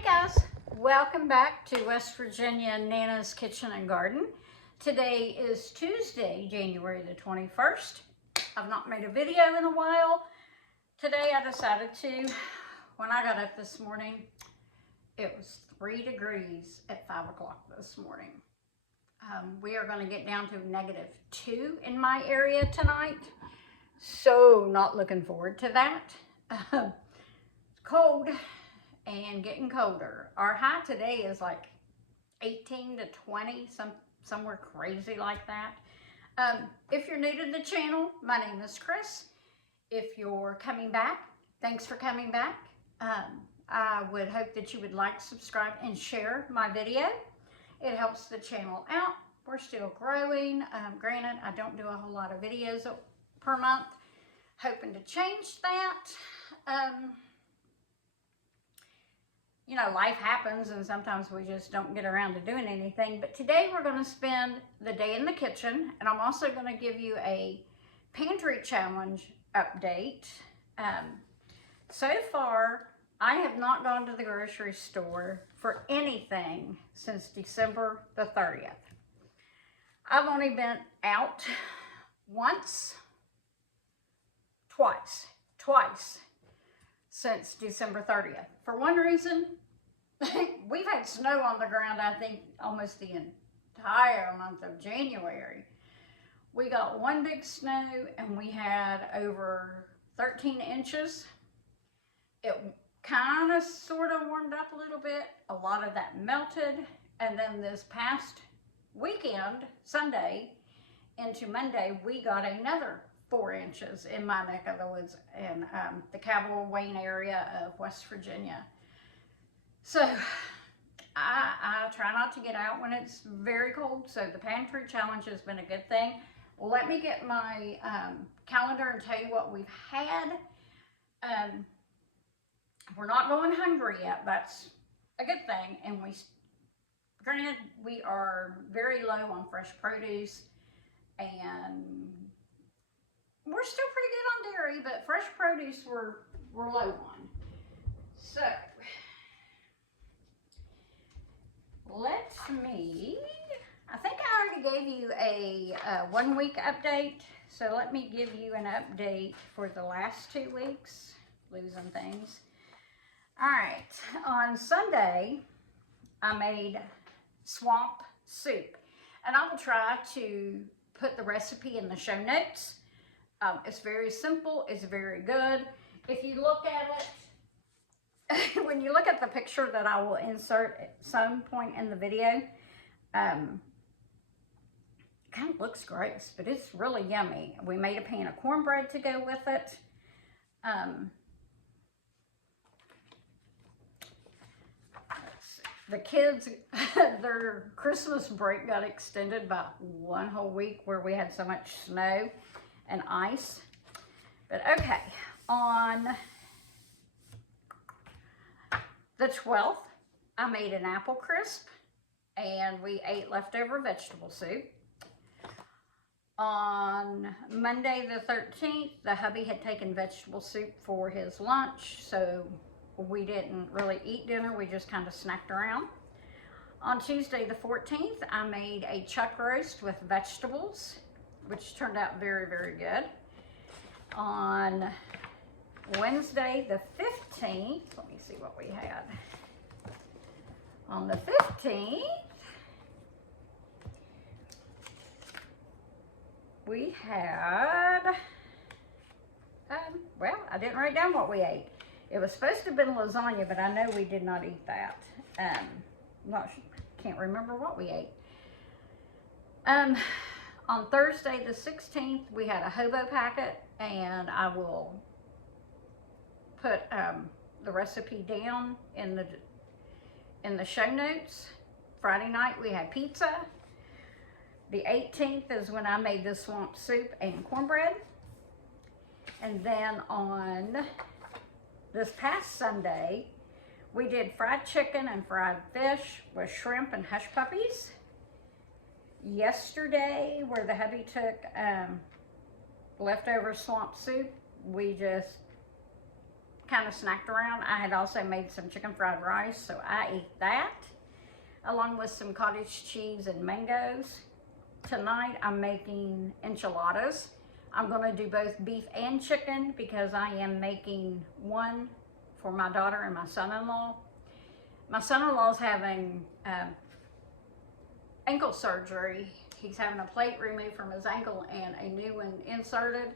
Hey guys, welcome back to West Virginia Nana's Kitchen and Garden. Today is Tuesday, January the 21st. I've not made a video in a while. Today I decided to. When I got up this morning, it was 3 degrees at 5 o'clock this morning. We are going to get down to -2 in my area tonight. So not looking forward to that. It's cold and getting colder. Our high today is like 18 to 20, somewhere crazy like that. If you're new to the channel, my name is Chris. If you're coming back, thanks for coming back. I would hope that you would like, subscribe, and share my video. It helps the channel out. We're still growing. Granted, I don't do a whole lot of videos per month. Hoping to change that. You know, life happens and sometimes we just don't get around to doing anything. But today we're going to spend the day in the kitchen, and I'm also going to give you a pantry challenge update. So far, I have not gone to the grocery store for anything since December the 30th. I've only been out twice since December 30th. For one reason, we've had snow on the ground, I think, almost the entire month of January. We got one big snow and we had over 13 inches. It kind of sort of warmed up a little bit. A lot of that melted. And then this past weekend, Sunday into Monday, we got another 4 inches in my neck of the woods in the Cabell Wayne area of West Virginia. So I try not to get out when it's very cold, so the pantry challenge has been a good thing. Let me get my calendar and tell you what we've had. We're not going hungry yet. That's a good thing. And granted, we are very low on fresh produce, and we're still pretty good on dairy, but fresh produce we're low on. So I think I already gave you a 1 week update. So let me give you an update for the last 2 weeks. Losing things. All right, on Sunday, I made swamp soup, and I will try to put the recipe in the show notes. It's very simple, it's very good. If you look at it, when you look at the picture that I will insert at some point in the video, it kind of looks gross, but it's really yummy. We made a pan of cornbread to go with it. The kids, their Christmas break got extended by 1 whole week where we had so much snow and ice. But okay, on the 12th, I made an apple crisp and we ate leftover vegetable soup. On Monday the 13th, the hubby had taken vegetable soup for his lunch, so we didn't really eat dinner, we just kind of snacked around. On Tuesday the 14th, I made a chuck roast with vegetables, which turned out very, very good. On Wednesday the 15th, let me see what we had. On the 15th, we had, well, I didn't write down what we ate. It was supposed to have been lasagna, but I know we did not eat that. Can't remember what we ate. On Thursday the 16th, we had a hobo packet, and I will put the recipe down in the show notes. Friday night, we had pizza. The 18th is when I made the swamp soup and cornbread. And then on this past Sunday, we did fried chicken and fried fish with shrimp and hush puppies. Yesterday, where the hubby took leftover swamp soup, we just kind of snacked around. I had also made some chicken fried rice, so I ate that, along with some cottage cheese and mangoes. Tonight I'm making enchiladas. I'm going to do both beef and chicken because I am making one for my daughter and my son-in-law. My son-in-law is having ankle surgery. He's having a plate removed from his ankle and a new one inserted.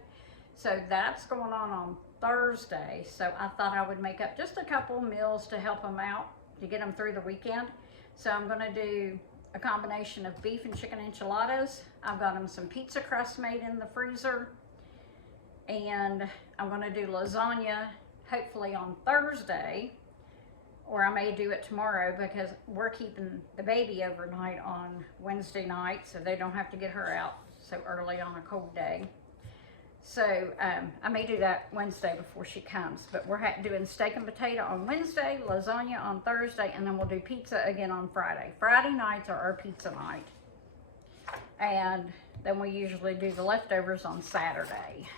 So that's going on Thursday. So I thought I would make up just a couple meals to help him out, to get him through the weekend. So I'm going to do a combination of beef and chicken enchiladas. I've got him some pizza crust made in the freezer. And I'm going to do lasagna hopefully on Thursday, or I may do it tomorrow because we're keeping the baby overnight on Wednesday night so they don't have to get her out so early on a cold day. So I may do that Wednesday before she comes, but we're doing steak and potato on Wednesday, lasagna on Thursday, and then we'll do pizza again on Friday. Friday nights are our pizza night. And then we usually do the leftovers on Saturday.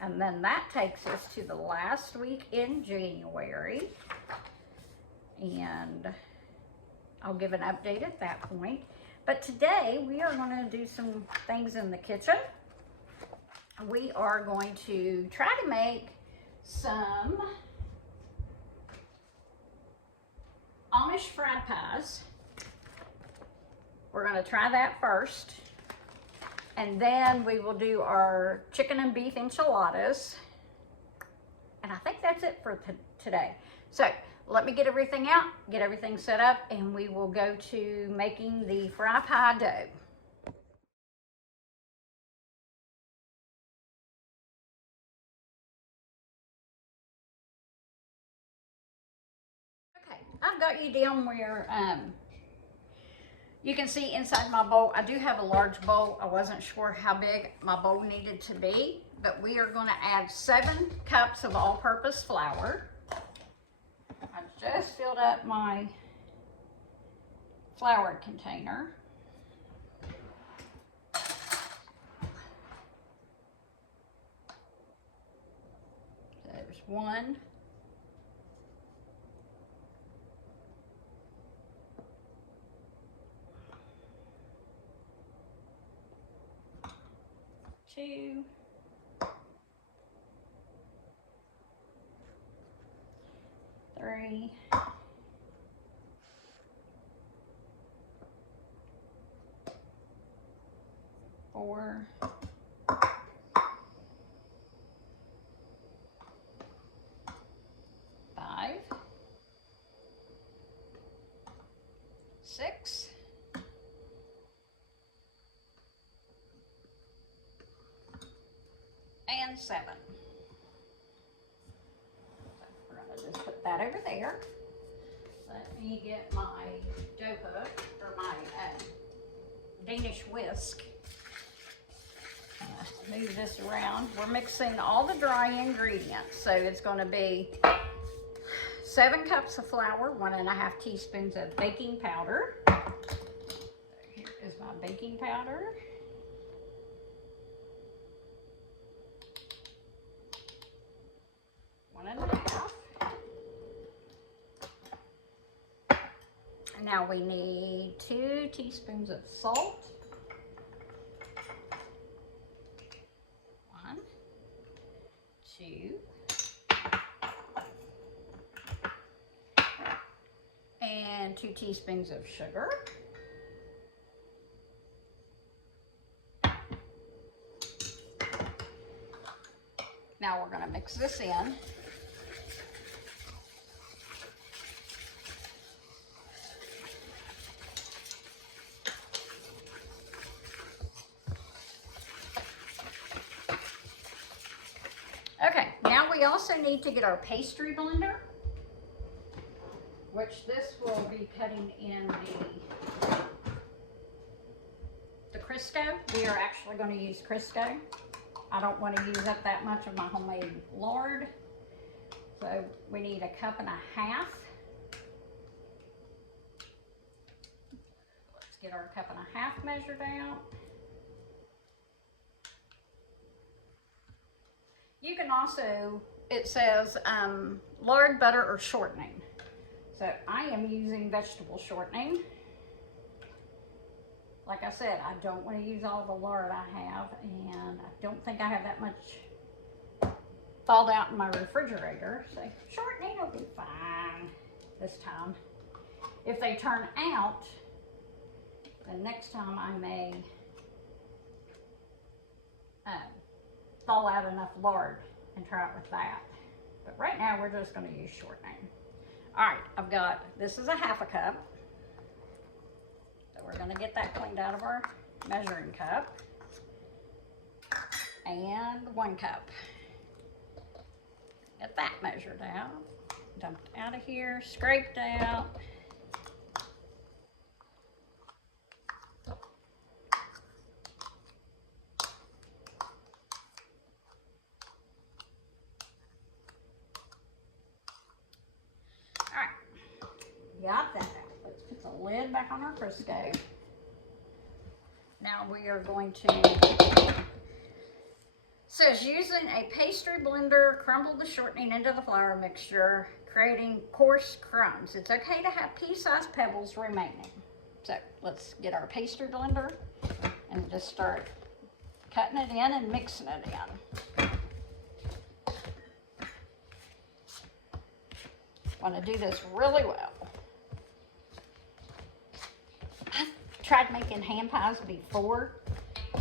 And then that takes us to the last week in January. And I'll give an update at that point. But today we are going to do some things in the kitchen. We are going to try to make some Amish Fry Pies. We're going to try that first. And then we will do our chicken and beef enchiladas. And I think that's it for today. So let me get everything out, get everything set up, and we will go to making the fry pie dough. Okay, I've got you down where you can see inside my bowl. I do have a large bowl. I wasn't sure how big my bowl needed to be, but we are going to add 7 cups of all-purpose flour. I just filled up my flour container. There's 1. 2, 3, 4, 5, 6, and 7. So we're going to just put that over there. Let me get my dough hook, or my Danish whisk. Move this around. We're mixing all the dry ingredients. So it's going to be 7 cups of flour, 1½ teaspoons of baking powder. Here is my baking powder. 1½ Now we need 2 teaspoons of salt. 1, 2, and 2 teaspoons of sugar. Now we're going to mix this in. Okay, now we also need to get our pastry blender, which this will be cutting in the Crisco. We are actually going to use Crisco. I don't want to use up that much of my homemade lard. So we need 1.5 cups. Let's get our 1.5 cups measured out. You can also, it says lard, butter, or shortening. So I am using vegetable shortening. Like I said, I don't want to use all the lard I have, and I don't think I have that much thawed out in my refrigerator. So shortening will be fine this time. If they turn out, then next time I may thaw out enough lard and try it with that. But right now we're just going to use shortening. All right, I've got, this is a half a cup. So we're going to get that cleaned out of our measuring cup. And 1 cup. Get that measured out. Dumped out of here, scraped out. Got that out. Let's put the lid back on our Crisco. Now we are going to, says using a pastry blender, crumble the shortening into the flour mixture, creating coarse crumbs. It's okay to have pea-sized pebbles remaining. So let's get our pastry blender and just start cutting it in and mixing it in. Want to do this really well. Tried making ham pies before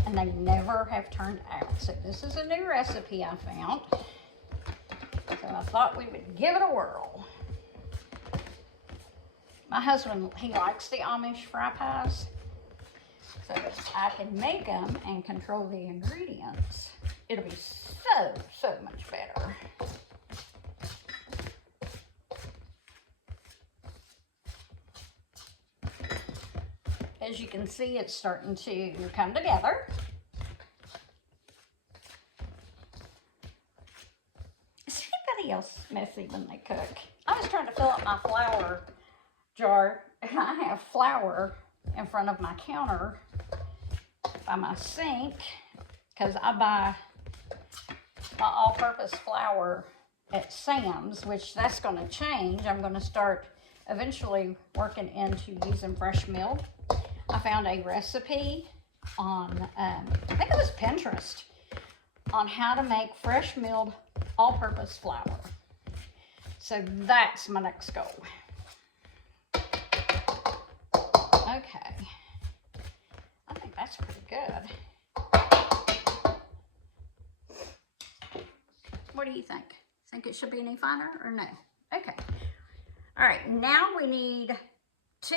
and they never have turned out. So this is a new recipe I found. So I thought we would give it a whirl. My husband, he likes the Amish Fry Pies. So I can make them and control the ingredients. It'll be so much better. As you can see, it's starting to come together. Is anybody else messy when they cook? I was trying to fill up my flour jar, and I have flour in front of my counter by my sink because I buy my all-purpose flour at Sam's, which that's going to change. I'm going to start eventually working into using fresh milk. I found a recipe on, I think it was Pinterest, on how to make fresh milled all-purpose flour. So that's my next goal. Okay. I think that's pretty good. What do you think? Think it should be any finer or no? Okay. All right, now we need 2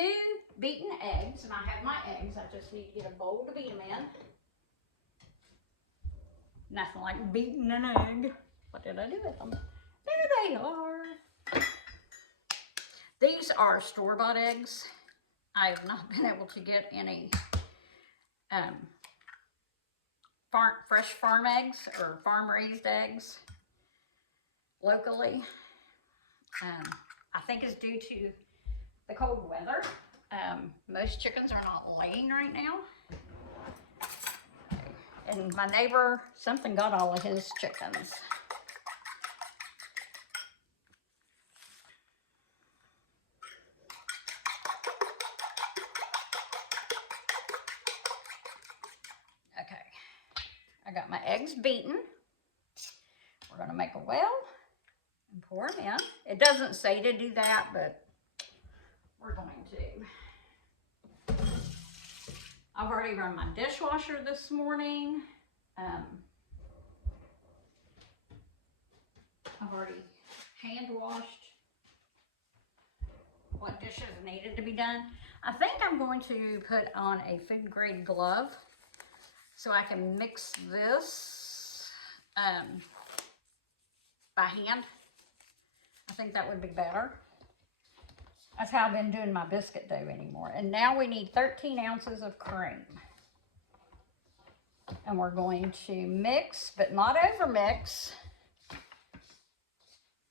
beaten eggs, and I have my eggs. I just need to get a bowl to beat them in. Nothing like beating an egg. What did I do with them? There they are. These are store-bought eggs. I have not been able to get any fresh farm eggs or farm-raised eggs locally. I think it's due to the cold weather. Most chickens are not laying right now. And my neighbor, something got all of his chickens. Okay, I got my eggs beaten. We're gonna make a well and pour them in. It doesn't say to do that, but we're going to. I've already run my dishwasher this morning. I've already hand washed what dishes needed to be done. I think I'm going to put on a food grade glove so I can mix this by hand. I think that would be better. That's how I've been doing my biscuit dough anymore. And now we need 13 ounces of cream. And we're going to mix, but not over mix,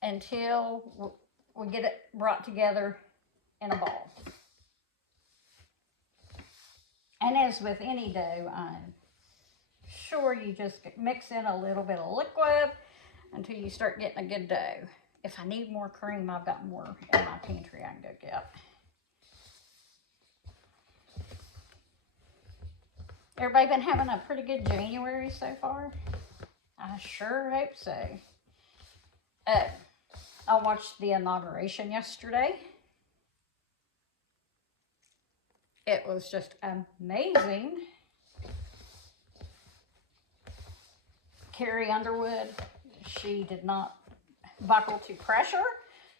until we get it brought together in a ball. And as with any dough, I'm sure you just mix in a little bit of liquid until you start getting a good dough. If I need more cream, I've got more in my pantry I can go get. Everybody been having a pretty good January so far? I sure hope so. I watched the inauguration yesterday. It was just amazing. Carrie Underwood, she did not buckle to pressure.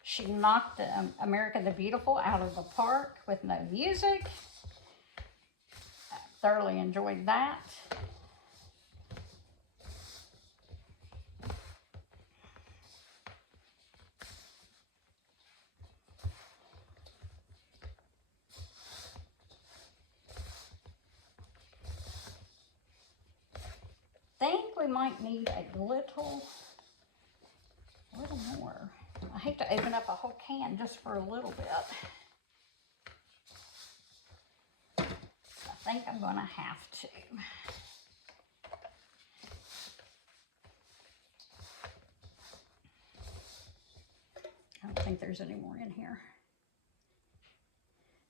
She knocked America the Beautiful out of the park with no music. I thoroughly enjoyed that. I think we might need a little more. I hate to open up a whole can just for a little bit. I think I'm going to have to. I don't think there's any more in here.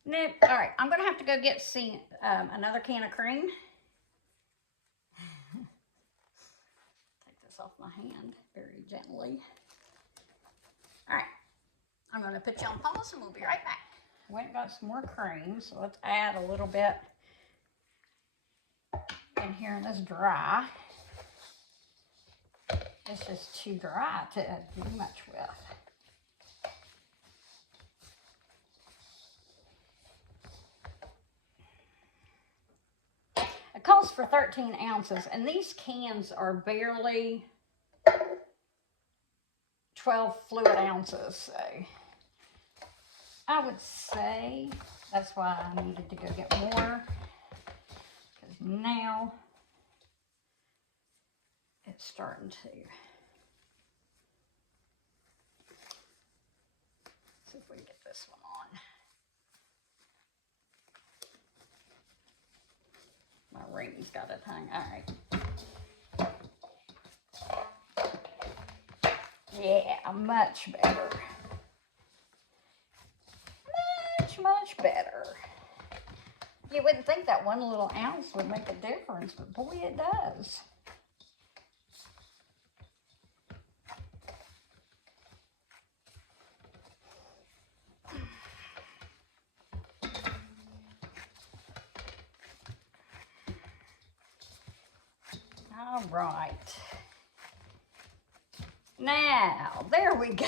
Nope. All right, I'm going to have to go get another can of cream. Take this off my hand very gently. All right, I'm going to put you on pause and we'll be right back. Went and got some more cream, so let's add a little bit in here, and it's dry. It's just too dry to do much with. It calls for 13 ounces, and these cans are barely 12 fluid ounces, so I would say that's why I needed to go get more, because now it's starting to. See if we can get this one on. My ring's got it hung. All right. Yeah, much better. Much better. You wouldn't think that one little ounce would make a difference, but boy, it does. All right. Now, there we go.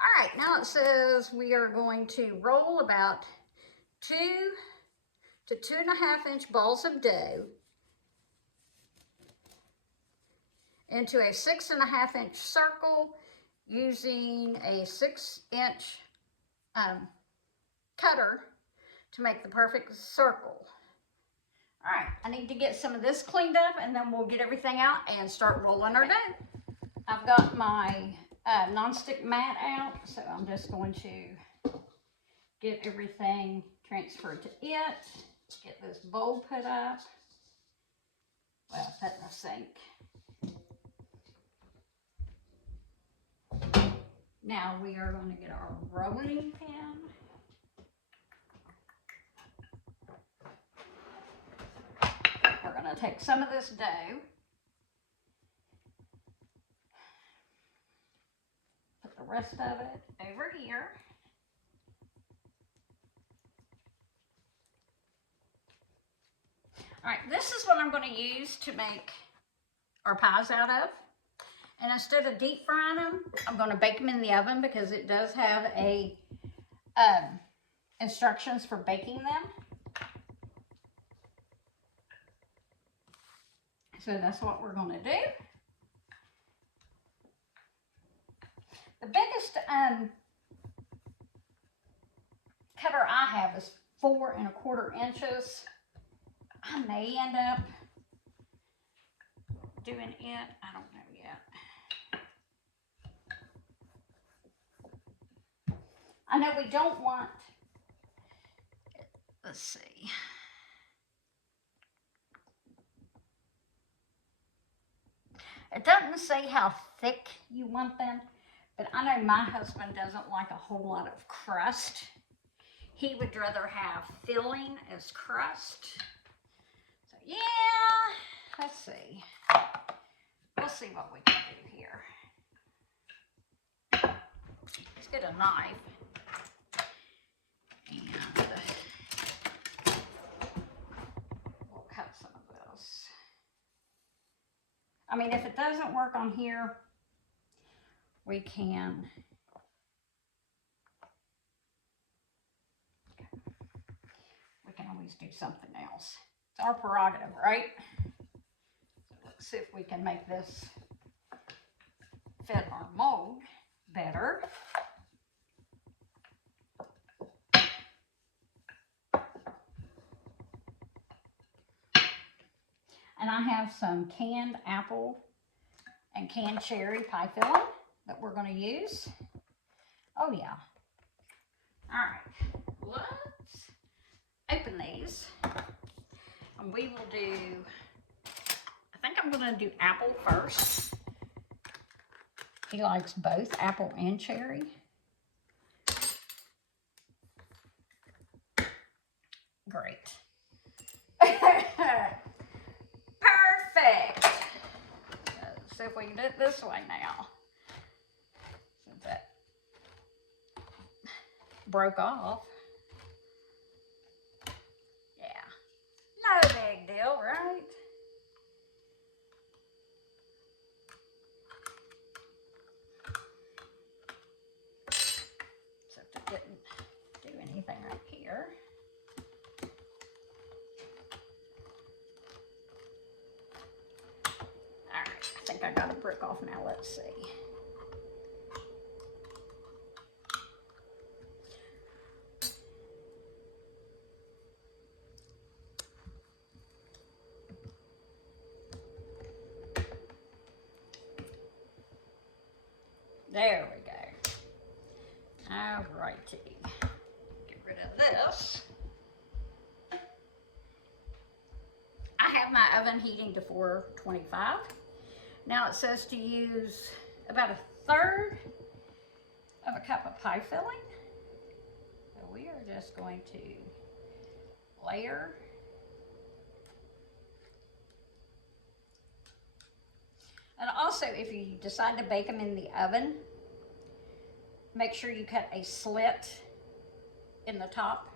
All right, now it says we are going to roll about 2 to 2.5 inch balls of dough into a 6.5 inch circle using a 6-inch cutter to make the perfect circle. All right, I need to get some of this cleaned up and then we'll get everything out and start rolling our dough. I've got my non-stick mat out, so I'm just going to get everything transferred to it. Get this bowl put up. Well, put in the sink. Now we are going to get our rolling pin. We're going to take some of this dough, put the rest of it over here. All right, this is what I'm going to use to make our pies out of. And instead of deep frying them, I'm going to bake them in the oven because it does have a instructions for baking them. So that's what we're going to do. The biggest cutter I have is 4 1/4 inches. I may end up doing it. I don't know yet. I know we don't want, let's see. It doesn't say how thick you want them, but I know my husband doesn't like a whole lot of crust. He would rather have filling as crust. So yeah, let's see. We'll see what we can do here. Let's get a knife. And we'll cut some of this. I mean, if it doesn't work on here, we can always do something else. It's our prerogative, right? So let's see if we can make this fit our mold better. And I have some canned apple and canned cherry pie filling that we're going to use. Oh yeah. All right, let's open these. And we will do, I think I'm going to do apple first. He likes both apple and cherry. Great. Perfect. Let's see if we can do it this way now. Since that broke off. Yeah. No big deal, right? Except it didn't do anything right here. I think I got a brick off now. Let's see. There we go. All righty. Get rid of this. I have my oven heating to 425. Now it says to use about 1/3 of a cup of pie filling. So we are just going to layer. And also, if you decide to bake them in the oven, make sure you cut a slit in the top.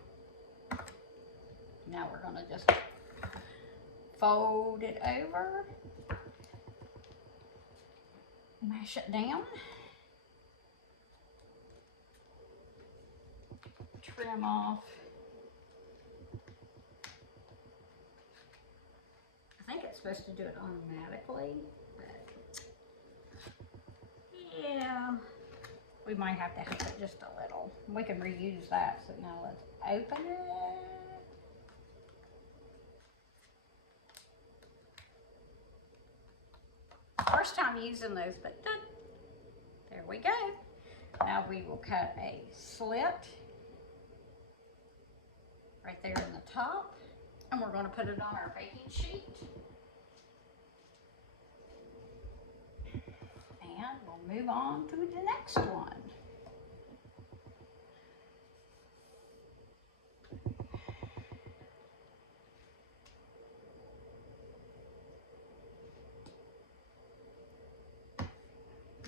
Now we're going to just fold it over. Mash it down. Trim off. I think it's supposed to do it automatically, but yeah, we might have to help it just a little. We can reuse that. So now let's open it. First time using those, but done. There we go. Now we will cut a slit right there in the top, and we're going to put it on our baking sheet. And we'll move on to the next one.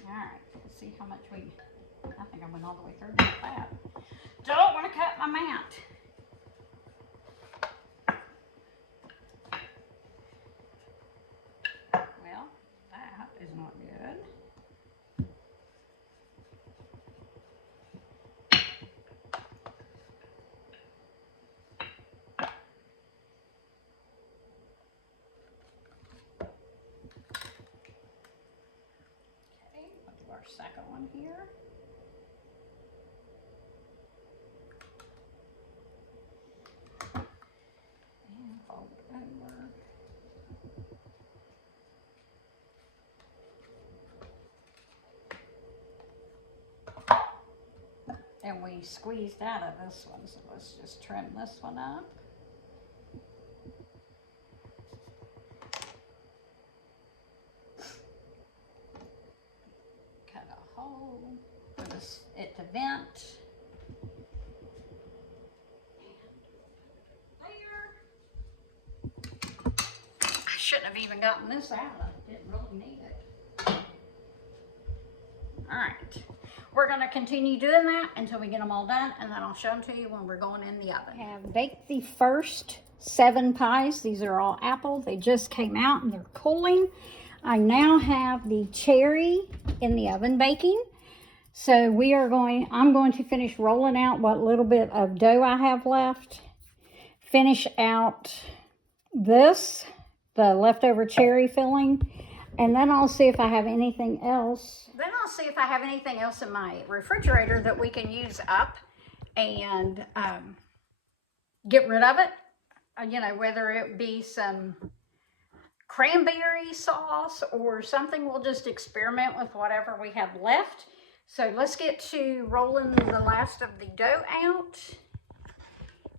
Alright, let's see how much I think I went all the way through with that. Don't want to cut my mat. Well, that is not good. Okay, we'll do our second one here. And fold it over. And we squeezed out of this one, so let's just trim this one up. it to vent. I shouldn't have even gotten this out. I didn't really need it. All right. We're going to continue doing that until we get them all done, and then I'll show them to you when we're going in the oven. I have baked the first 7 pies. These are all apple. They just came out and they're cooling. I now have the cherry in the oven baking. So I'm going to finish rolling out what little bit of dough I have left. Finish out this, the leftover cherry filling, and then I'll see if I have anything else. Then I'll see if I have anything else in my refrigerator that we can use up and get rid of it. You know, whether it be some cranberry sauce or something. We'll just experiment with whatever we have left. So let's get to rolling the last of the dough out.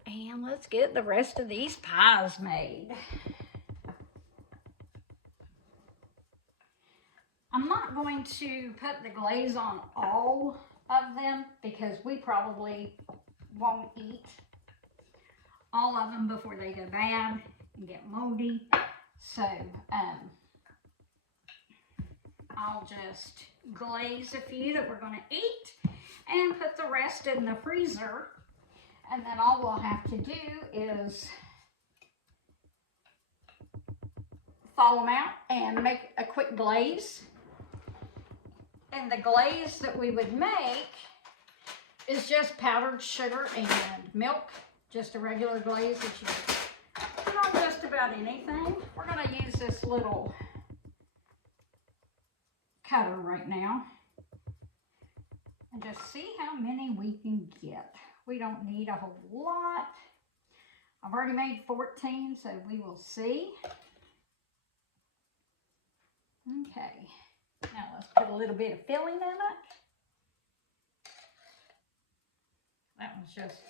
And let's get the rest of these pies made. I'm not going to put the glaze on all of them because we probably won't eat all of them before they go bad and get moldy. So I'll just glaze a few that we're going to eat and put the rest in the freezer. And then all we'll have to do is thaw them out and make a quick glaze. And the glaze that we would make is just powdered sugar and milk. Just a regular glaze that you put on just about anything. We're going to use this little cutter right now. And just see how many we can get. We don't need a whole lot. I've already made 14, so we will see. Okay, now let's put a little bit of filling in it. That one's just,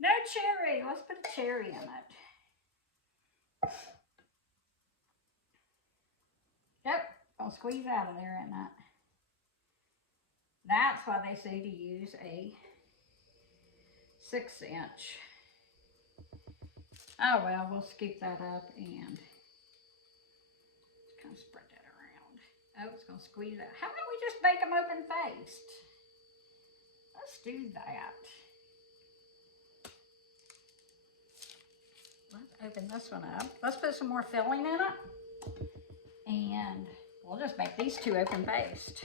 no cherry. Let's put a cherry in it. Yep, I'll squeeze out of there, isn't it? That's why they say to use a 6-inch. Oh well, we'll scoop that up and kind of spread that around. Oh, it's going to squeeze out. How about we just bake them open-faced? Let's do that. Let's open this one up. Let's put some more filling in it. And we'll just make these 2 open-faced.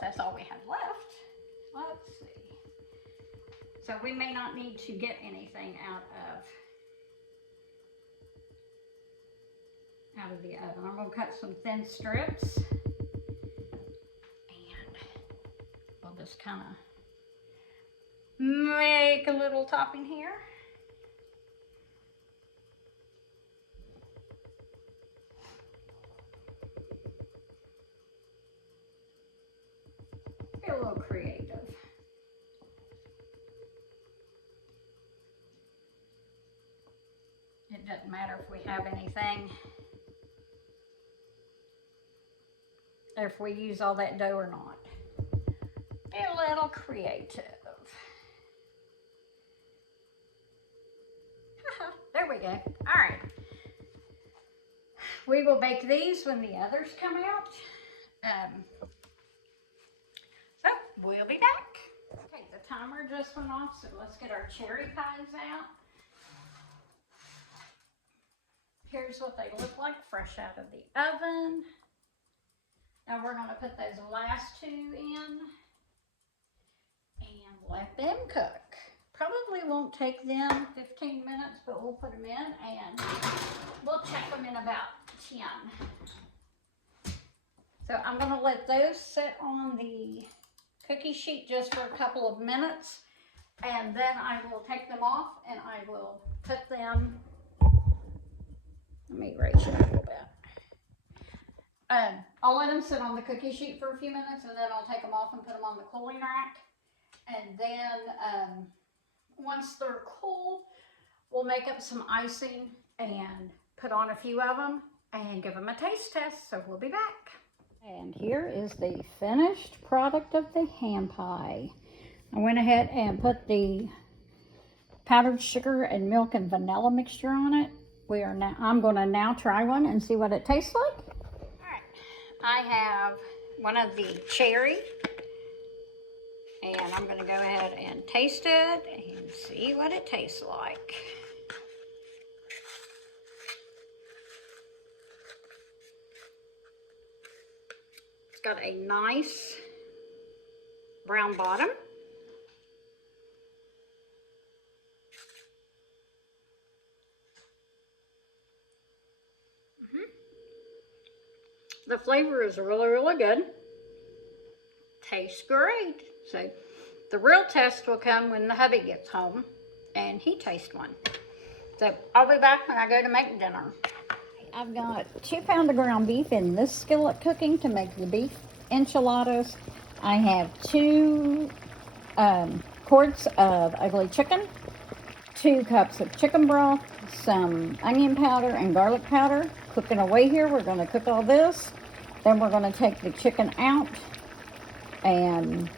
That's all we have left. Let's see. So we may not need to get anything out of the oven. I'm going to cut some thin strips. And we'll just kind of make a little topping here. Be a little creative. It doesn't matter if we have anything, if we use all that dough or not. Be a little creative. There we go. All right. We will bake these when the others come out. So we'll be back. Okay, the timer just went off, so let's get our cherry pies out. Here's what they look like fresh out of the oven. Now we're going to put those last 2 in and let them cook. Probably won't take them 15 minutes, but we'll put them in and we'll check them in about 10. So I'm going to let those sit on the cookie sheet just for a couple of minutes, and then I will take them off and I will put them, let me raise it a little bit. I'll let them sit on the cookie sheet for a few minutes, and then I'll take them off and put them on the cooling rack. And then once they're cool, we'll make up some icing and put on a few of them and give them a taste test. So we'll be back. And here is the finished product of the ham pie. I went ahead and put the powdered sugar and milk and vanilla mixture on it. I'm going to now try one and see what it tastes like. All right, I have one of the cherry, and I'm going to go ahead and taste it and see what it tastes like. It's got a nice brown bottom. The flavor is really, really good. Tastes great. So the real test will come when the hubby gets home and he tastes one. So I'll be back when I go to make dinner. I've got 2 pounds of ground beef in this skillet cooking to make the beef enchiladas. I have 2 quarts of ugly chicken, 2 cups of chicken broth, some onion powder and garlic powder. Cooking away here, we're going to cook all this. Then we're going to take the chicken out and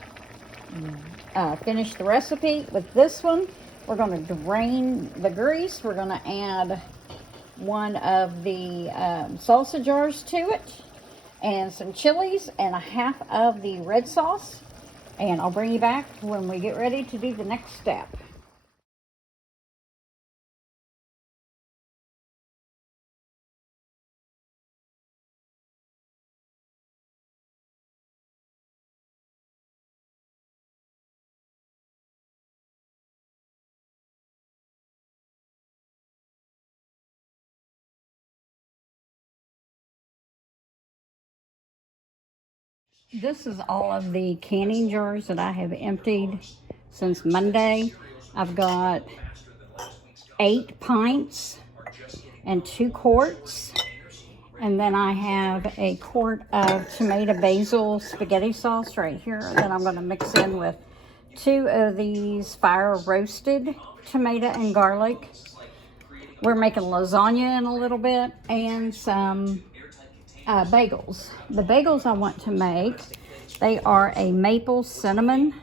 finish the recipe with this one. We're going to drain the grease. We're going to add one of the salsa jars to it and some chilies and a half of the red sauce. And I'll bring you back when we get ready to do the next step. This is all of the canning jars that I have emptied since Monday. I've got 8 pints and 2 quarts. And then I have a quart of tomato basil spaghetti sauce right here that I'm going to mix in with 2 of these fire roasted tomato and garlic. We're making lasagna in a little bit, and some bagels. The bagels I want to make, they are a maple cinnamon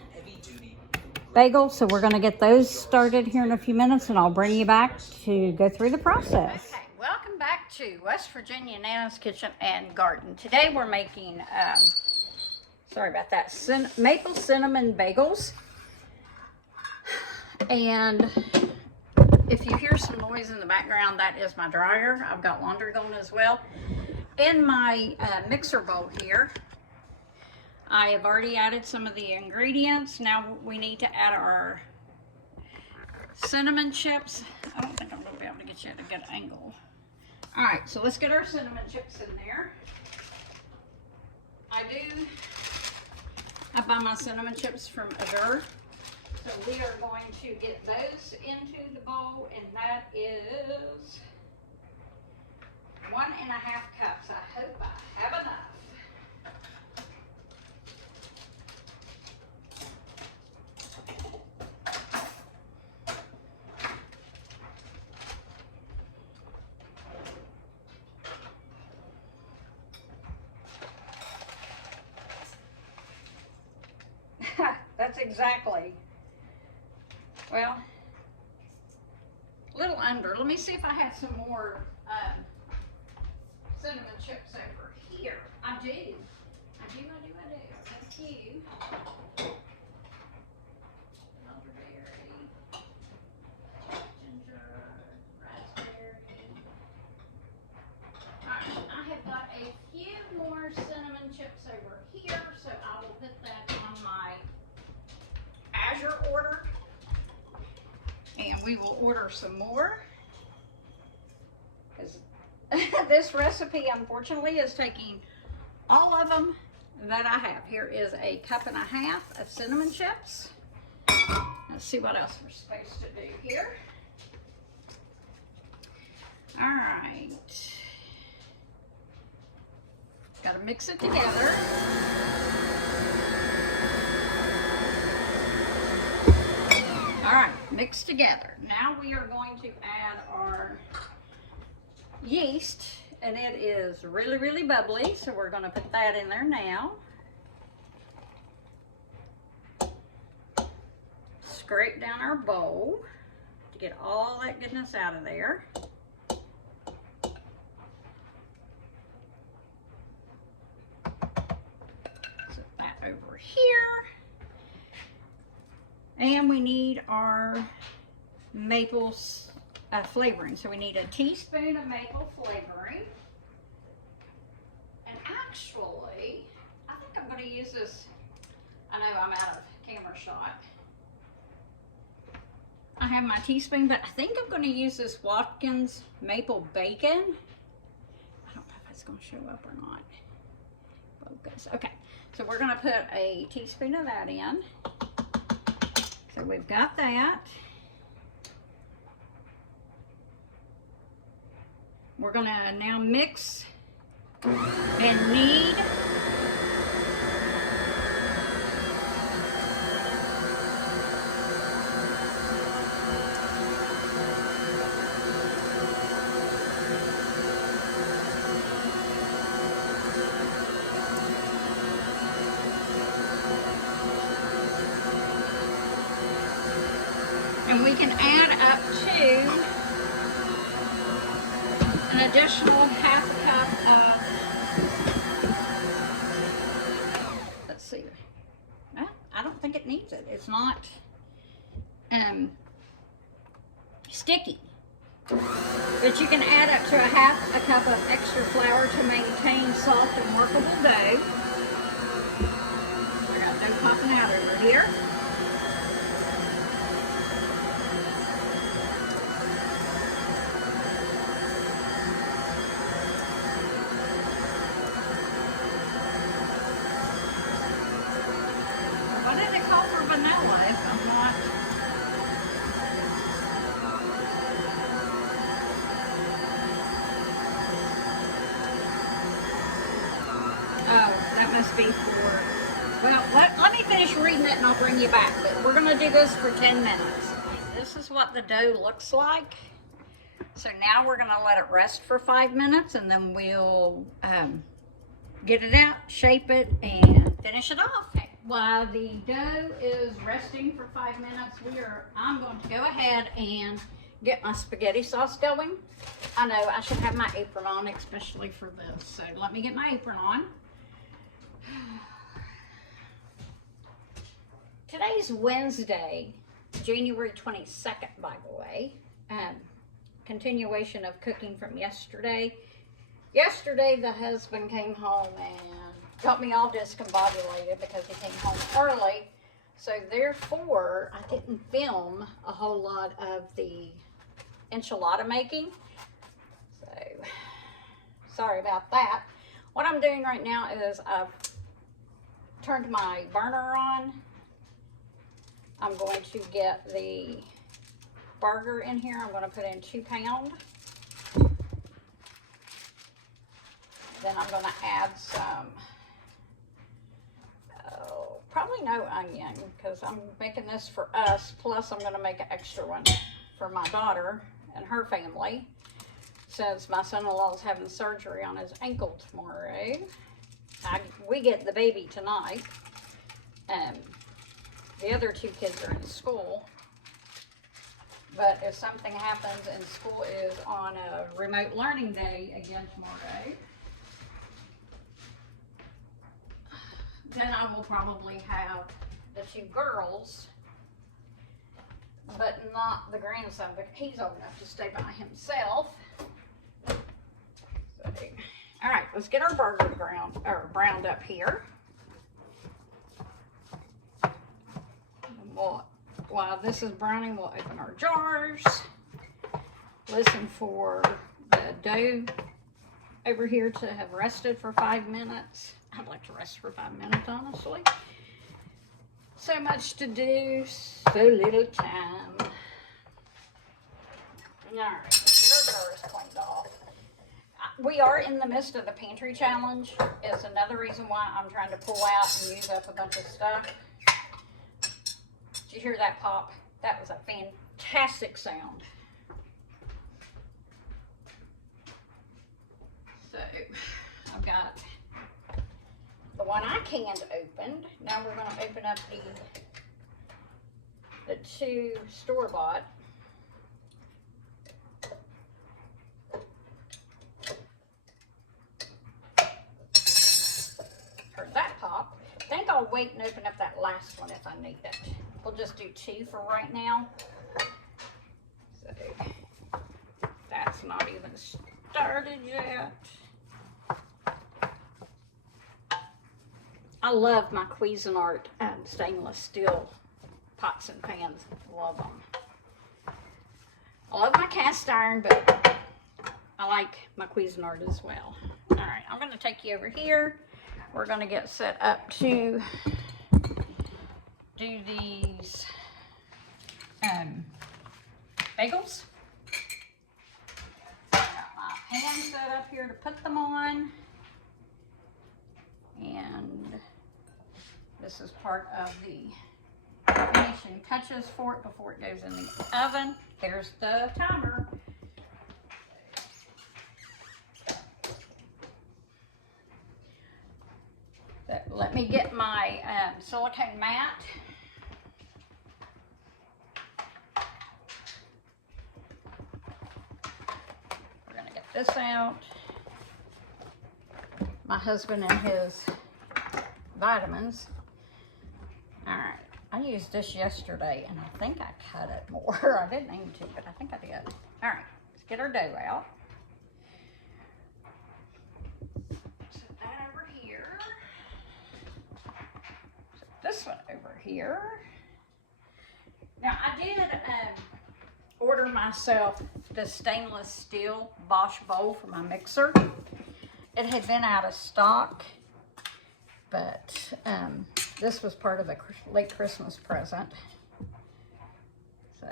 bagel, so we're going to get those started here in a few minutes, and I'll bring you back to go through the process. Okay, welcome back to West Virginia Nana's Kitchen and Garden. Today we're making, sorry about that, maple cinnamon bagels. And if you hear some noise in the background, that is my dryer. I've got laundry going as well. In my mixer bowl here, I have already added some of the ingredients. Now we need to add our cinnamon chips. I don't think I'm going to be able to get you at a good angle. All right, so let's get our cinnamon chips in there. I buy my cinnamon chips from Adur. So we are going to get those into the bowl, and that is 1.5 cups. I hope I have enough. That's exactly, well, a little under. Let me see if I have some more cinnamon chips over here. I do. Thank you. Elderberry, ginger, raspberry. Alright, I have got a few more cinnamon chips over here, so I will put that on my Azure order. And we will order some more, because this recipe, unfortunately, is taking all of them that I have. Here is a 1.5 cups of cinnamon chips. Let's see what else we're supposed to do here. All right. Got to mix it together. All right, mixed together. Now we are going to add our yeast, and it is really, really bubbly, so we're going to put that in there now. Scrape down our bowl to get all that goodness out of there. Set that over here. And we need our maple flavoring. So we need a teaspoon of maple flavoring. And actually, I think I'm going to use this. I know I'm out of camera shot. I have my teaspoon, but I think I'm going to use this Watkins maple bacon. I don't know if it's going to show up or not. Focus. Okay, so we're going to put a teaspoon of that in. So we've got that. We're going to now mix and knead. And we can add up to an additional half a cup of, let's see, I don't think it needs it. It's not sticky. But you can add up to a half a cup of extra flour to maintain soft and workable dough. I got dough popping out over here. Vanilla if I'm not. Oh, that must be for, well, let me finish reading it and I'll bring you back. But we're going to do this for 10 minutes. This is what the dough looks like. So now we're going to let it rest for 5 minutes and then we'll get it out, shape it, and finish it off. Okay. While the dough is resting for 5 minutes, I'm going to go ahead and get my spaghetti sauce going. I know I should have my apron on, especially for this. So let me get my apron on. Today's Wednesday, January 22nd, by the way. Continuation of cooking from yesterday. Yesterday, the husband came home and got me all discombobulated because he came home early. So therefore, I didn't film a whole lot of the enchilada making. So, sorry about that. What I'm doing right now is I've turned my burner on. I'm going to get the burger in here. I'm going to put in 2 pounds. Then I'm going to add some, probably no onion, because I'm making this for us, plus I'm going to make an extra one for my daughter and her family, since my son-in-law is having surgery on his ankle tomorrow. We get the baby tonight. The other 2 kids are in school, but if something happens and school is on a remote learning day again tomorrow, then I will probably have the 2 girls, but not the grandson, but he's old enough to stay by himself. So, all right, let's get our burger browned up here. While this is browning, we'll open our jars. Listen for the dough over here to have rested for 5 minutes. I'd like to rest for 5 minutes, honestly. So much to do, so little time. All right, let's get our jars cleaned off. We are in the midst of the pantry challenge. It's another reason why I'm trying to pull out and use up a bunch of stuff. Did you hear that pop? That was a fantastic sound. So I've got the one I canned opened. Now we're going to open up the two store-bought. Heard that pop. I think I'll wait and open up that last one if I need it. We'll just do two for right now. So that's not even started yet. I love my Cuisinart stainless steel pots and pans. Love them. I love my cast iron, but I like my Cuisinart as well. All right, I'm going to take you over here. We're going to get set up to do these bagels. Got my pan set up here to put them on. And this is part of the finishing touches for it before it goes in the oven. There's the timer. So let me get my silicone mat. We're going to get this out. My husband and his vitamins. All right, I used this yesterday and I think I cut it more. I didn't mean to, but I think I did. All right, let's get our dough out. Set that over here. Set this one over here. Now I did order myself the stainless steel Bosch bowl for my mixer. It had been out of stock, but this was part of a late Christmas present. So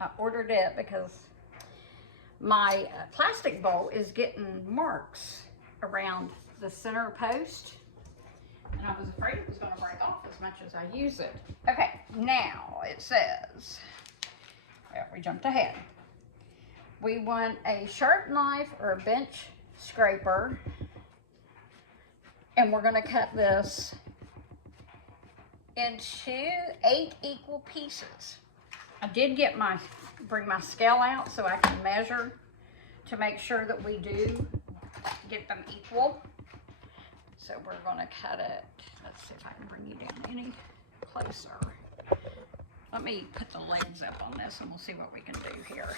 I ordered it because my plastic bowl is getting marks around the center post. And I was afraid it was going to break off as much as I use it. Okay, now it says, well, we jumped ahead. We want a sharp knife or a bench scraper, and we're going to cut this into 8 equal pieces. I did bring my scale out so I can measure to make sure that we do get them equal. So we're going to cut it. Let's see if I can bring you down any closer. Let me put the legs up on this and we'll see what we can do here.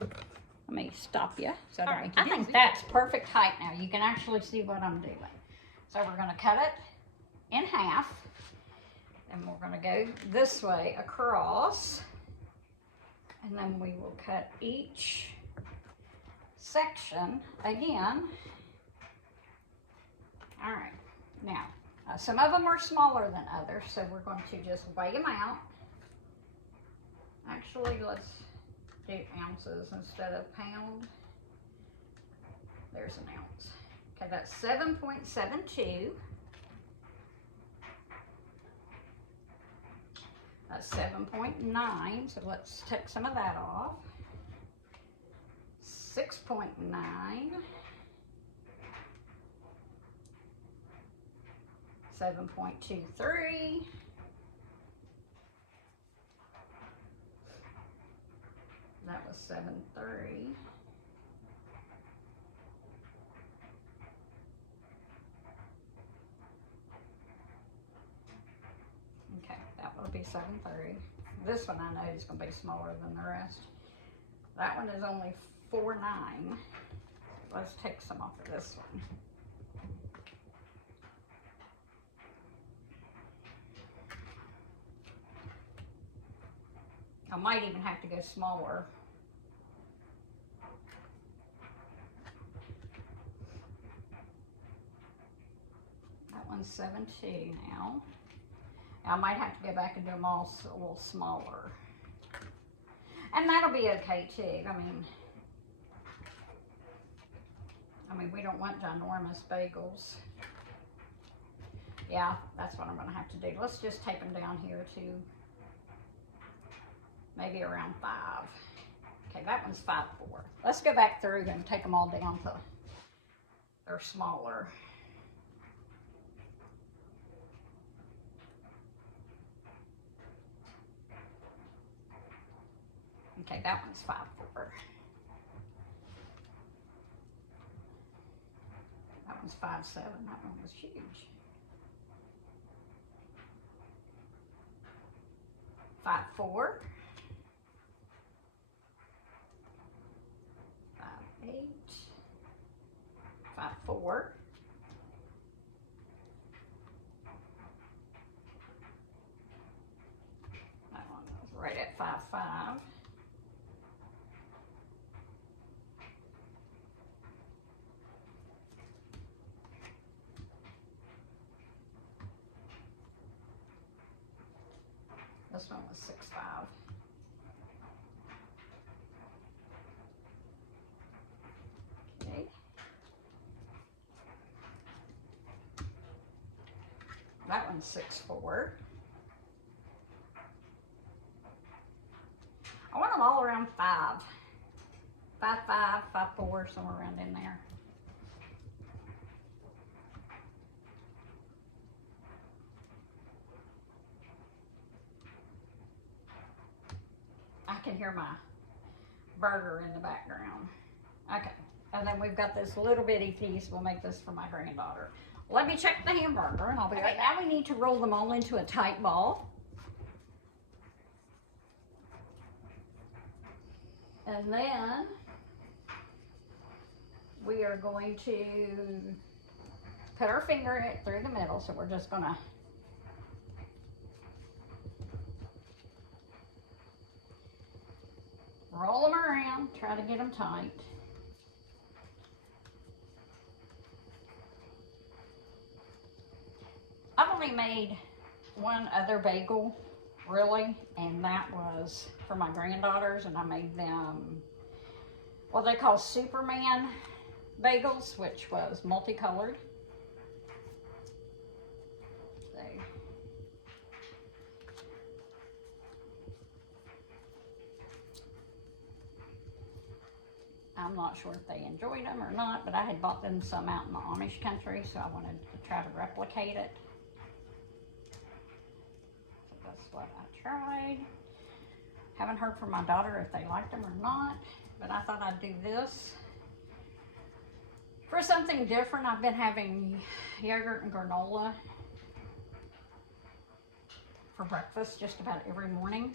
Let me stop you. So I think that's perfect height now. You can actually see what I'm doing. So we're going to cut it in half. And we're going to go this way across. And then we will cut each section again. All right. Now, some of them are smaller than others, so we're going to just weigh them out. Actually, let's do ounces instead of pound. There's an ounce. Okay, that's 7.72. That's 7.9, so let's take some of that off. 6.9. 7.23. That was 7.3. Okay, that will be 7.3. This one I know is going to be smaller than the rest. That one is only 4.9. Let's take some off of this one. I might even have to go smaller. That one's 7.2 now. I might have to go back and do them all a little smaller. And that'll be okay too. I mean, we don't want ginormous bagels. Yeah, that's what I'm gonna have to do. Let's just take them down here to maybe around 5. Okay, that one's 5-4. Let's go back through and take them all down to they're smaller. Okay, that one's 5-4. That one's 5-7. That one was huge. 5-4. 5-8. 5-4. That one was right at 5-5. This one was 6-5. Okay. That one's 6-4. I want them all around 5. 5-5, 5-4, somewhere around in there. I can hear my burger in the background. Okay, and then we've got this little bitty piece. We'll make this for my granddaughter. Let me check the hamburger and I'll be right back. Now we need to roll them all into a tight ball. And then we are going to put our finger through the middle. So we're just gonna roll them around, try to get them tight. I've only made one other bagel, really, and that was for my granddaughters, and I made them what they call Superman bagels, which was multicolored. So, I'm not sure if they enjoyed them or not, but I had bought them some out in the Amish country, so I wanted to try to replicate it. So that's what I tried. Haven't heard from my daughter if they liked them or not, but I thought I'd do this for something different. I've been having yogurt and granola for breakfast just about every morning.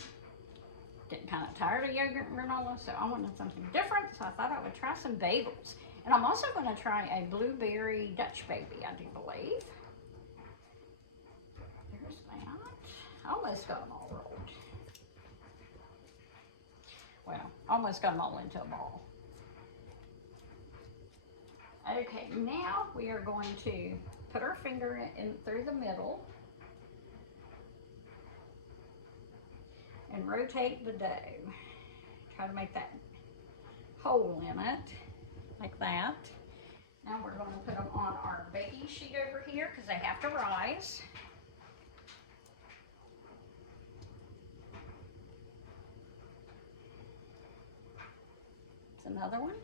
Getting kind of tired of yogurt and granola, so I wanted something different, so I thought I would try some bagels. And I'm also going to try a blueberry Dutch baby, I do believe. There's that. I almost got them all rolled. Well, almost got them all into a ball. Okay, now we are going to put our finger in through the middle and rotate the dough. Try to make that hole in it, like that. Now we're going to put them on our baking sheet over here because they have to rise. It's another one.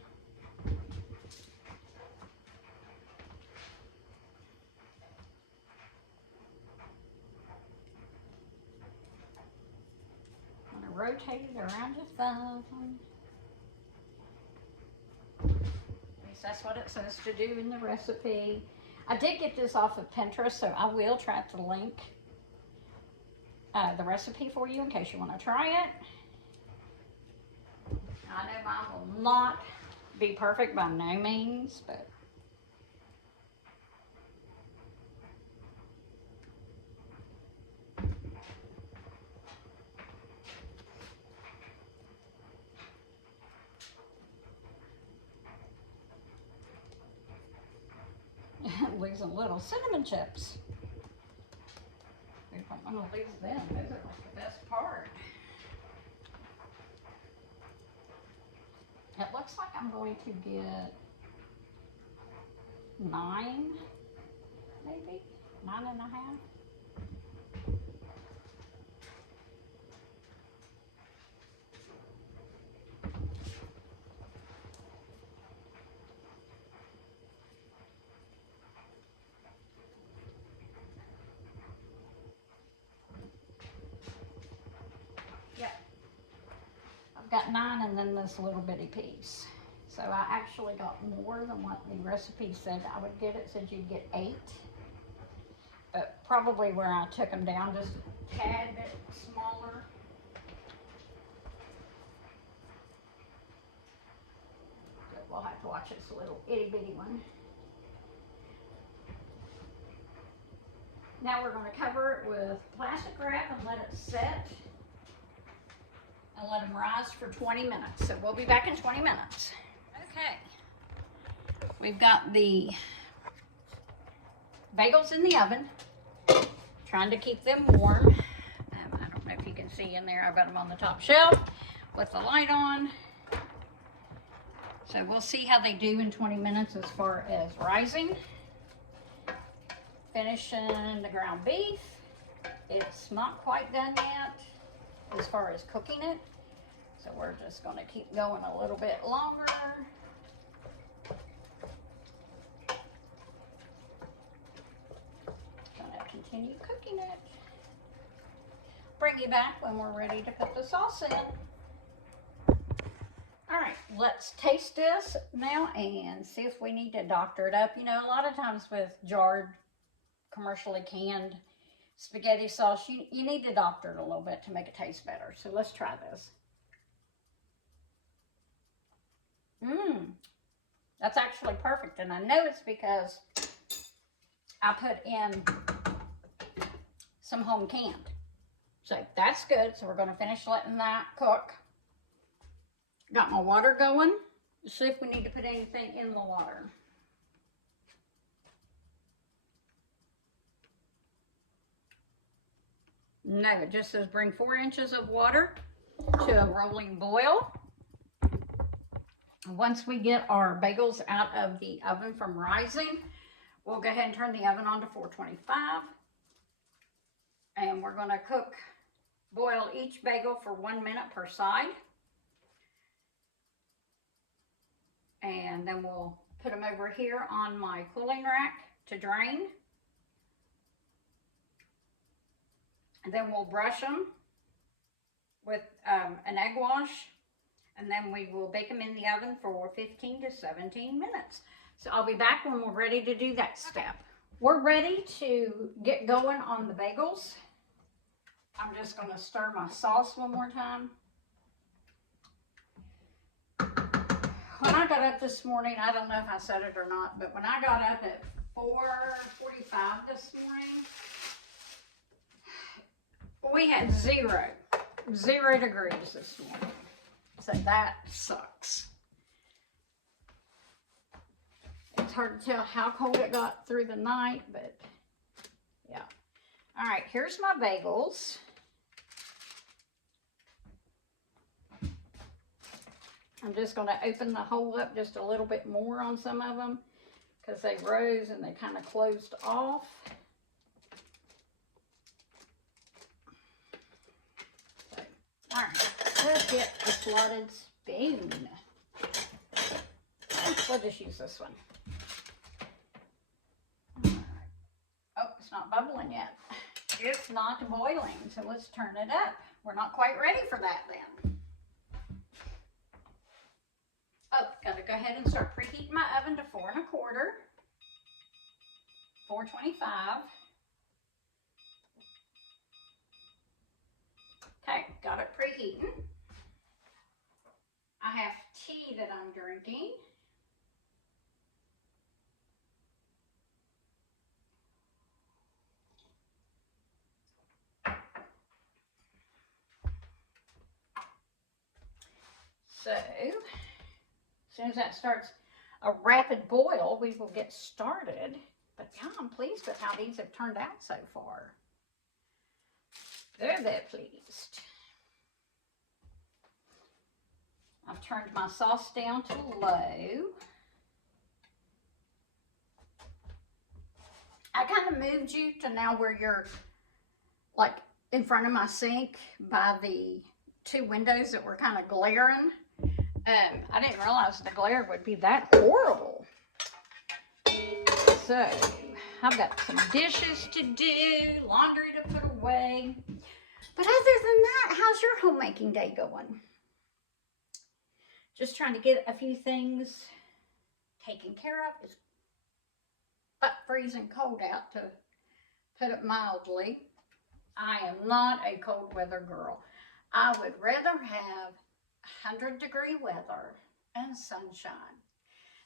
Rotate it around your thumb. At least that's what it says to do in the recipe. I did get this off of Pinterest, so I will try to link the recipe for you in case you want to try it. I know mine will not be perfect by no means, but losing little cinnamon chips. I'm going to lose them. Those are like the best part. It looks like I'm going to get 9, maybe 9.5. got 9 and then this little bitty piece. So I actually got more than what the recipe said I would get. It said you'd get 8. But probably where I took them down just a tad bit smaller. But we'll have to watch this little itty bitty one. Now we're going to cover it with plastic wrap and let it set. And let them rise for 20 minutes. So we'll be back in 20 minutes. Okay. We've got the bagels in the oven. Trying to keep them warm. I don't know if you can see in there. I've got them on the top shelf with the light on. So we'll see how they do in 20 minutes as far as rising. Finishing the ground beef. It's not quite done yet as far as cooking it. So we're just going to keep going a little bit longer. Going to continue cooking it. Bring you back when we're ready to put the sauce in. All right, let's taste this now and see if we need to doctor it up. You know, a lot of times with jarred, commercially canned spaghetti sauce, you need to doctor it a little bit to make it taste better. So let's try this. That's actually perfect. And I know it's because I put in some home canned. So that's good. So we're going to finish letting that cook. Got my water going. See if we need to put anything in the water. No, it just says bring 4 inches of water to a rolling boil. Once we get our bagels out of the oven from rising, we'll go ahead and turn the oven on to 425. And we're going to boil each bagel for 1 minute per side. And then we'll put them over here on my cooling rack to drain. And then we'll brush them with an egg wash. And then we will bake them in the oven for 15 to 17 minutes. So I'll be back when we're ready to do that step. We're ready to get going on the bagels. I'm just going to stir my sauce one more time. When I got up this morning, I don't know if I said it or not, but when I got up at 4:45 this morning, we had 0 degrees this morning. So that sucks. It's hard to tell how cold it got through the night, but yeah. All right, here's my bagels. I'm just going to open the hole up just a little bit more on some of them because they rose and they kind of closed off. So, all right, let's get a slotted spoon. We'll just use this one. All right. Oh, it's not bubbling yet. It's not boiling, so let's turn it up. We're not quite ready for that then. Oh, gotta go ahead and start preheating my oven to 4 1/4, 425. Okay, got it preheating. I have tea that I'm drinking. So, as soon as that starts a rapid boil, we will get started. But yeah, I'm pleased with how these have turned out so far. Very, very pleased. I've turned my sauce down to low. I kind of moved you to now where you're like in front of my sink by the 2 windows that were kind of glaring. I didn't realize the glare would be that horrible. So, I've got some dishes to do, laundry to put away. But other than that, how's your homemaking day going? just trying to get a few things taken care of. It's but freezing cold out, to put it mildly. I am not a cold weather girl. I would rather have 100-degree weather and sunshine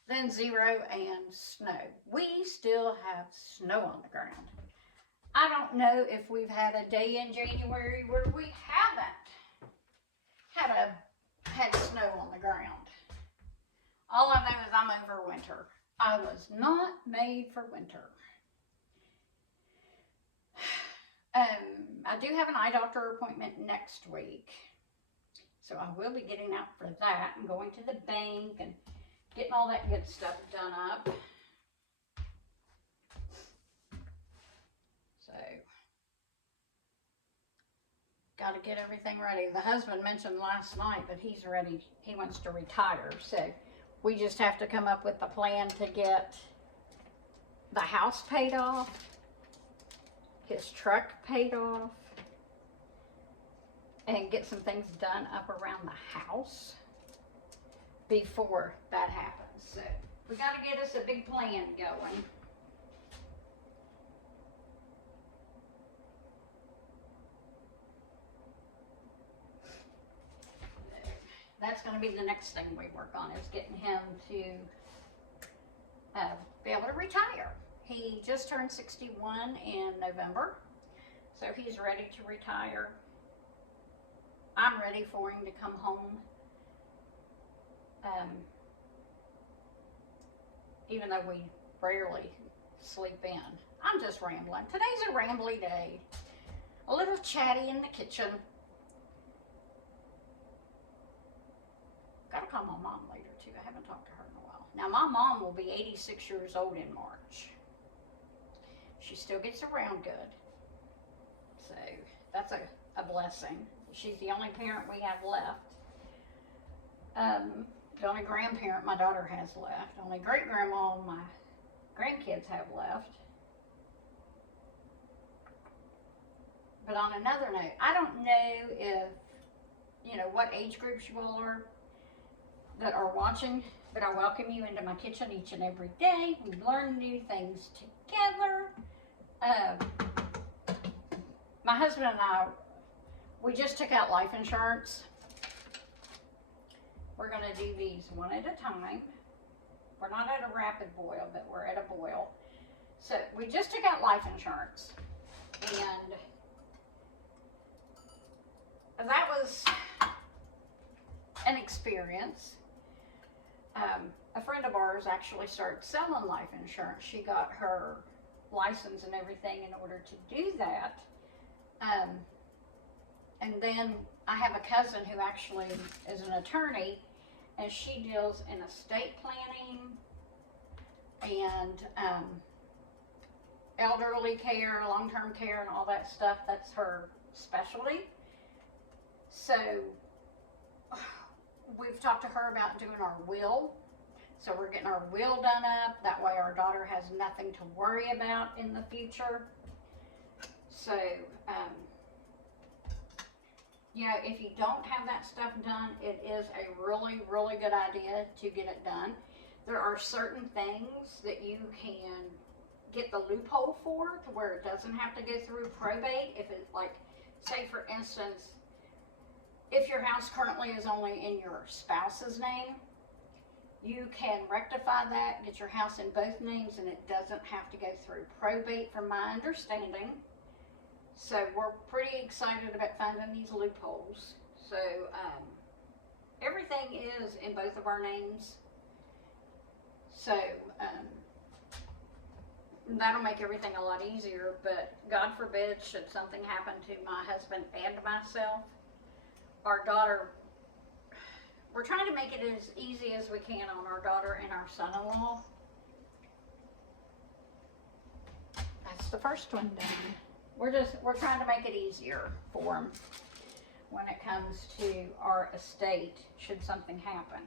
than 0 and snow. We still have snow on the ground. I don't know if we've had a day in January where we haven't had snow on the ground. All I know is I'm over winter. I was not made for winter. I do have an eye doctor appointment next week. So I will be getting out for that and going to the bank and getting all that good stuff done up. So, got to get everything ready. The husband mentioned last night that he's ready. He wants to retire. So we just have to come up with the plan to get the house paid off, his truck paid off, and get some things done up around the house before that happens. So we got to get us a big plan going. That's going to be the next thing we work on, is getting him to be able to retire. He just turned 61 in November, so he's ready to retire. I'm ready for him to come home. Even though we rarely sleep in. I'm just rambling. Today's a rambly day. A little chatty in the kitchen. Gotta call my mom later too. I haven't talked to her in a while. Now my mom will be 86 years old in March. She still gets around good. So that's a blessing. She's the only parent we have left. The only grandparent my daughter has left. The only great-grandma my grandkids have left. But on another note, I don't know if, what age groups you all are that are watching, but I welcome you into my kitchen each and every day. We learn new things together. My husband and I, we just took out life insurance. We're going to do these one at a time. We're not at a rapid boil, but we're at a boil. So we just took out life insurance. And that was an experience. A friend of ours actually started selling life insurance. She got her license and everything in order to do that. And then I have a cousin who actually is an attorney, and she deals in estate planning and elderly care, long-term care, and all that stuff. That's her specialty. So we've talked to her about doing our will. So we're getting our will done up. That way our daughter has nothing to worry about in the future. So, if you don't have that stuff done, it is a really, really good idea to get it done. There are certain things that you can get the loophole for, to where it doesn't have to go through probate. If it's like, say for instance, if your house currently is only in your spouse's name, you can rectify that, get your house in both names, and it doesn't have to go through probate, from my understanding. So we're pretty excited about finding these loopholes. So everything is in both of our names. So that'll make everything a lot easier. But God forbid, should something happen to my husband and myself, our daughter, we're trying to make it as easy as we can on our daughter and our son-in-law. That's the first one done. We're trying to make it easier for them when it comes to our estate, should something happen.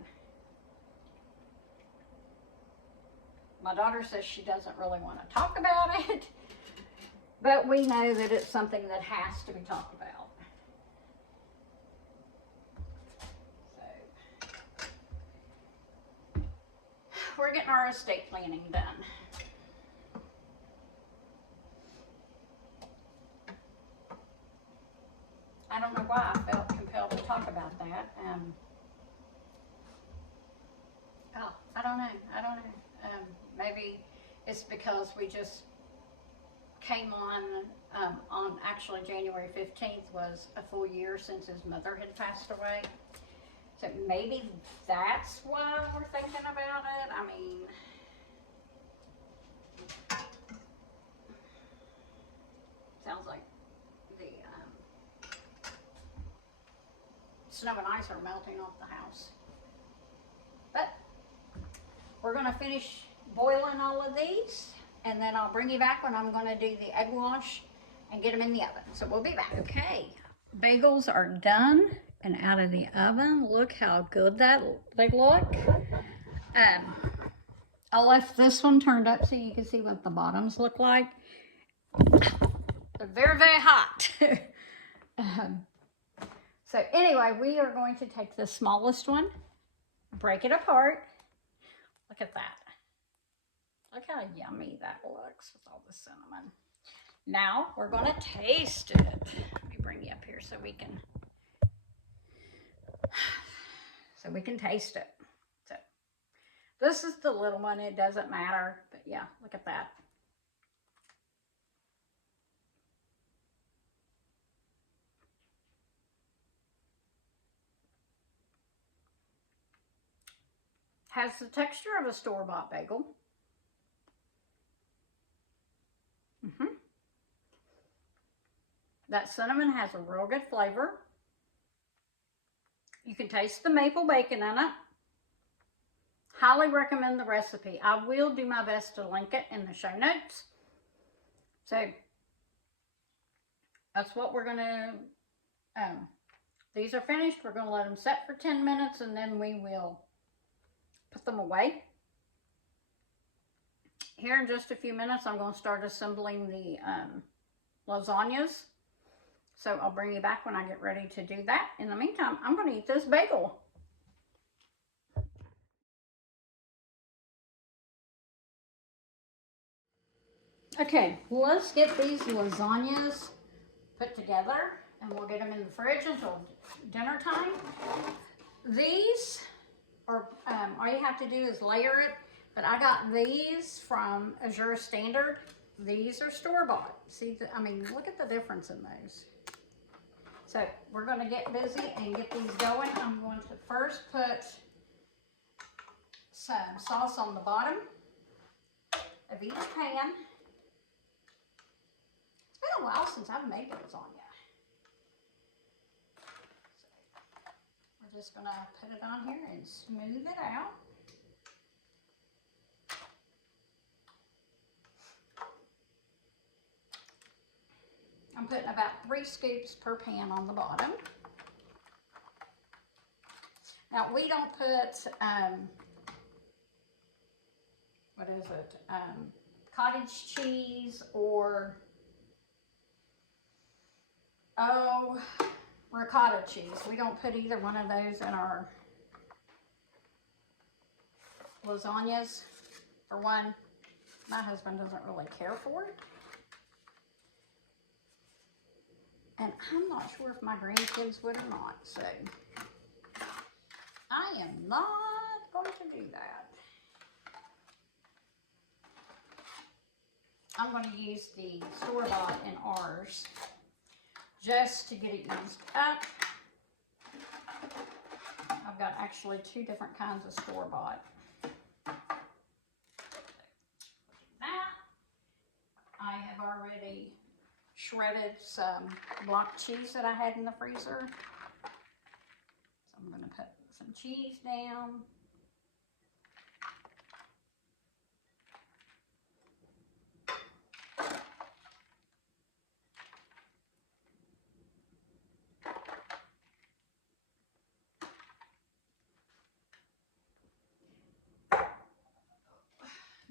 My daughter says she doesn't really want to talk about it, but we know that it's something that has to be talked about. So, we're getting our estate planning done. I don't know why I felt compelled to talk about that. Oh, I don't know. Maybe it's because we just came on actually January 15th was a full year since his mother had passed away. So maybe that's why we're thinking about it. I mean, sounds like the snow and ice are melting off the house. But we're gonna finish boiling all of these, and then I'll bring you back when I'm gonna do the egg wash and get them in the oven. So we'll be back. Okay, bagels are done and out of the oven. Look how good they look. I left this one turned up so you can see what the bottoms look like. They're very, very hot. So anyway, we are going to take the smallest one, break it apart. Look at that. Look how yummy that looks with all the cinnamon. Now we're going to taste it. Let me bring you up here so we can taste it. So this is the little one. It doesn't matter, but yeah, look at that. Has the texture of a store-bought bagel. That cinnamon has a real good flavor. You can taste the maple bacon in it. Highly recommend the recipe. I will do my best to link it in the show notes. So that's what we're gonna, these are finished. We're gonna let them set for 10 minutes and then we will put them away. Here in just a few minutes, I'm gonna start assembling the lasagnas. So I'll bring you back when I get ready to do that. In the meantime, I'm gonna eat this bagel. Okay, let's get these lasagnas put together and we'll get them in the fridge until dinner time. These are, all you have to do is layer it, but I got these from Azure Standard. These are store-bought. See, I mean, look at the difference in those. So we're gonna get busy and get these going. I'm going to first put some sauce on the bottom of each pan. It's been a while since I've made lasagna. So we're just gonna put it on here and smooth it out. I'm putting about 3 scoops per pan on the bottom. Now we don't put, what is it, cottage cheese or, ricotta cheese. We don't put either one of those in our lasagnas. For one, my husband doesn't really care for it. And I'm not sure if my grandkids would or not, so I am not going to do that. I'm going to use the store-bought in ours just to get it used up. I've got actually 2 different kinds of store-bought. That I have already shredded some block cheese that I had in the freezer. So I'm going to put some cheese down.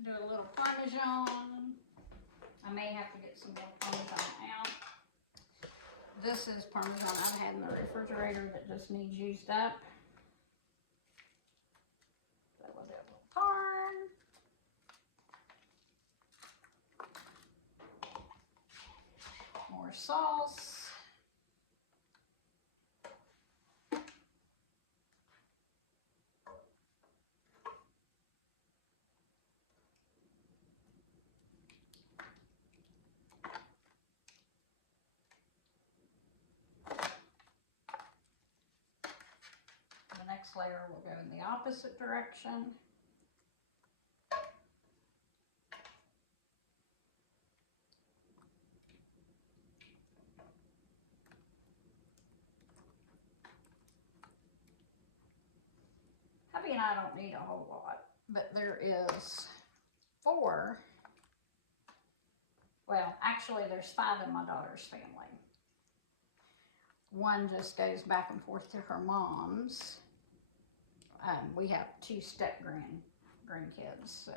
Do a little Parmesan. I may have to get some more Parmesan out. This is Parmesan I've had in the refrigerator that just needs used up. So we'll do a little Parm. sauce. The next layer will go in the opposite direction. Hubby and I don't need a whole lot, but there is 4. Well, actually there's 5 in my daughter's family. One just goes back and forth to her mom's. We have 2 step grandkids, so.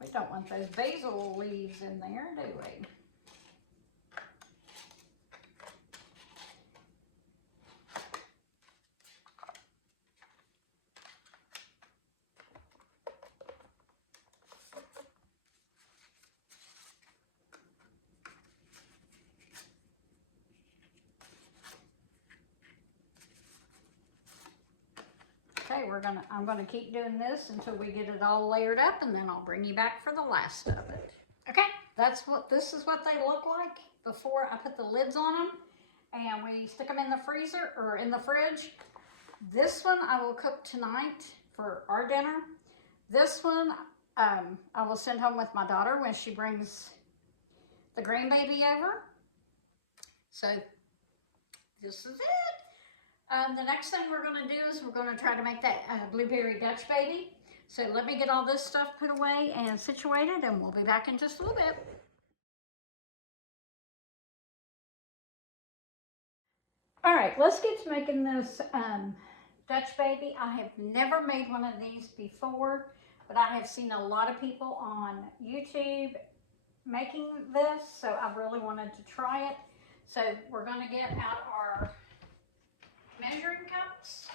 We don't want those basil leaves in there, do we? Okay, I'm gonna keep doing this until we get it all layered up, and then I'll bring you back for the last of it. Okay, this is what they look like before I put the lids on them, and we stick them in the freezer or in the fridge. This one I will cook tonight for our dinner. This one I will send home with my daughter when she brings the grandbaby over. So this is it. The next thing we're going to do is we're going to try to make that blueberry Dutch baby. So let me get all this stuff put away and situated, and we'll be back in just a little bit. All right, let's get to making this Dutch baby. I have never made one of these before, but I have seen a lot of people on YouTube making this, so I really wanted to try it. So we're going to get out our measuring cups,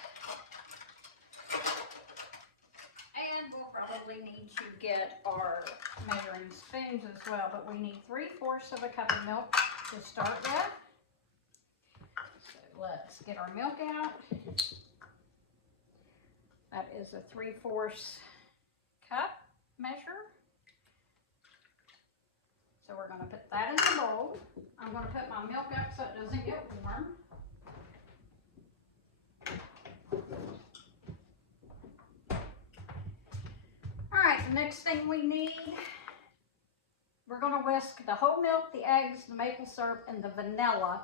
and we'll probably need to get our measuring spoons as well, but we need 3/4 of a cup of milk to start with. So let's get our milk out. That is a 3/4 cup measure. So we're going to put that in the bowl. I'm going to put my milk up so it doesn't get warm. Alright, the next thing we need, we're going to whisk the whole milk, the eggs, the maple syrup, and the vanilla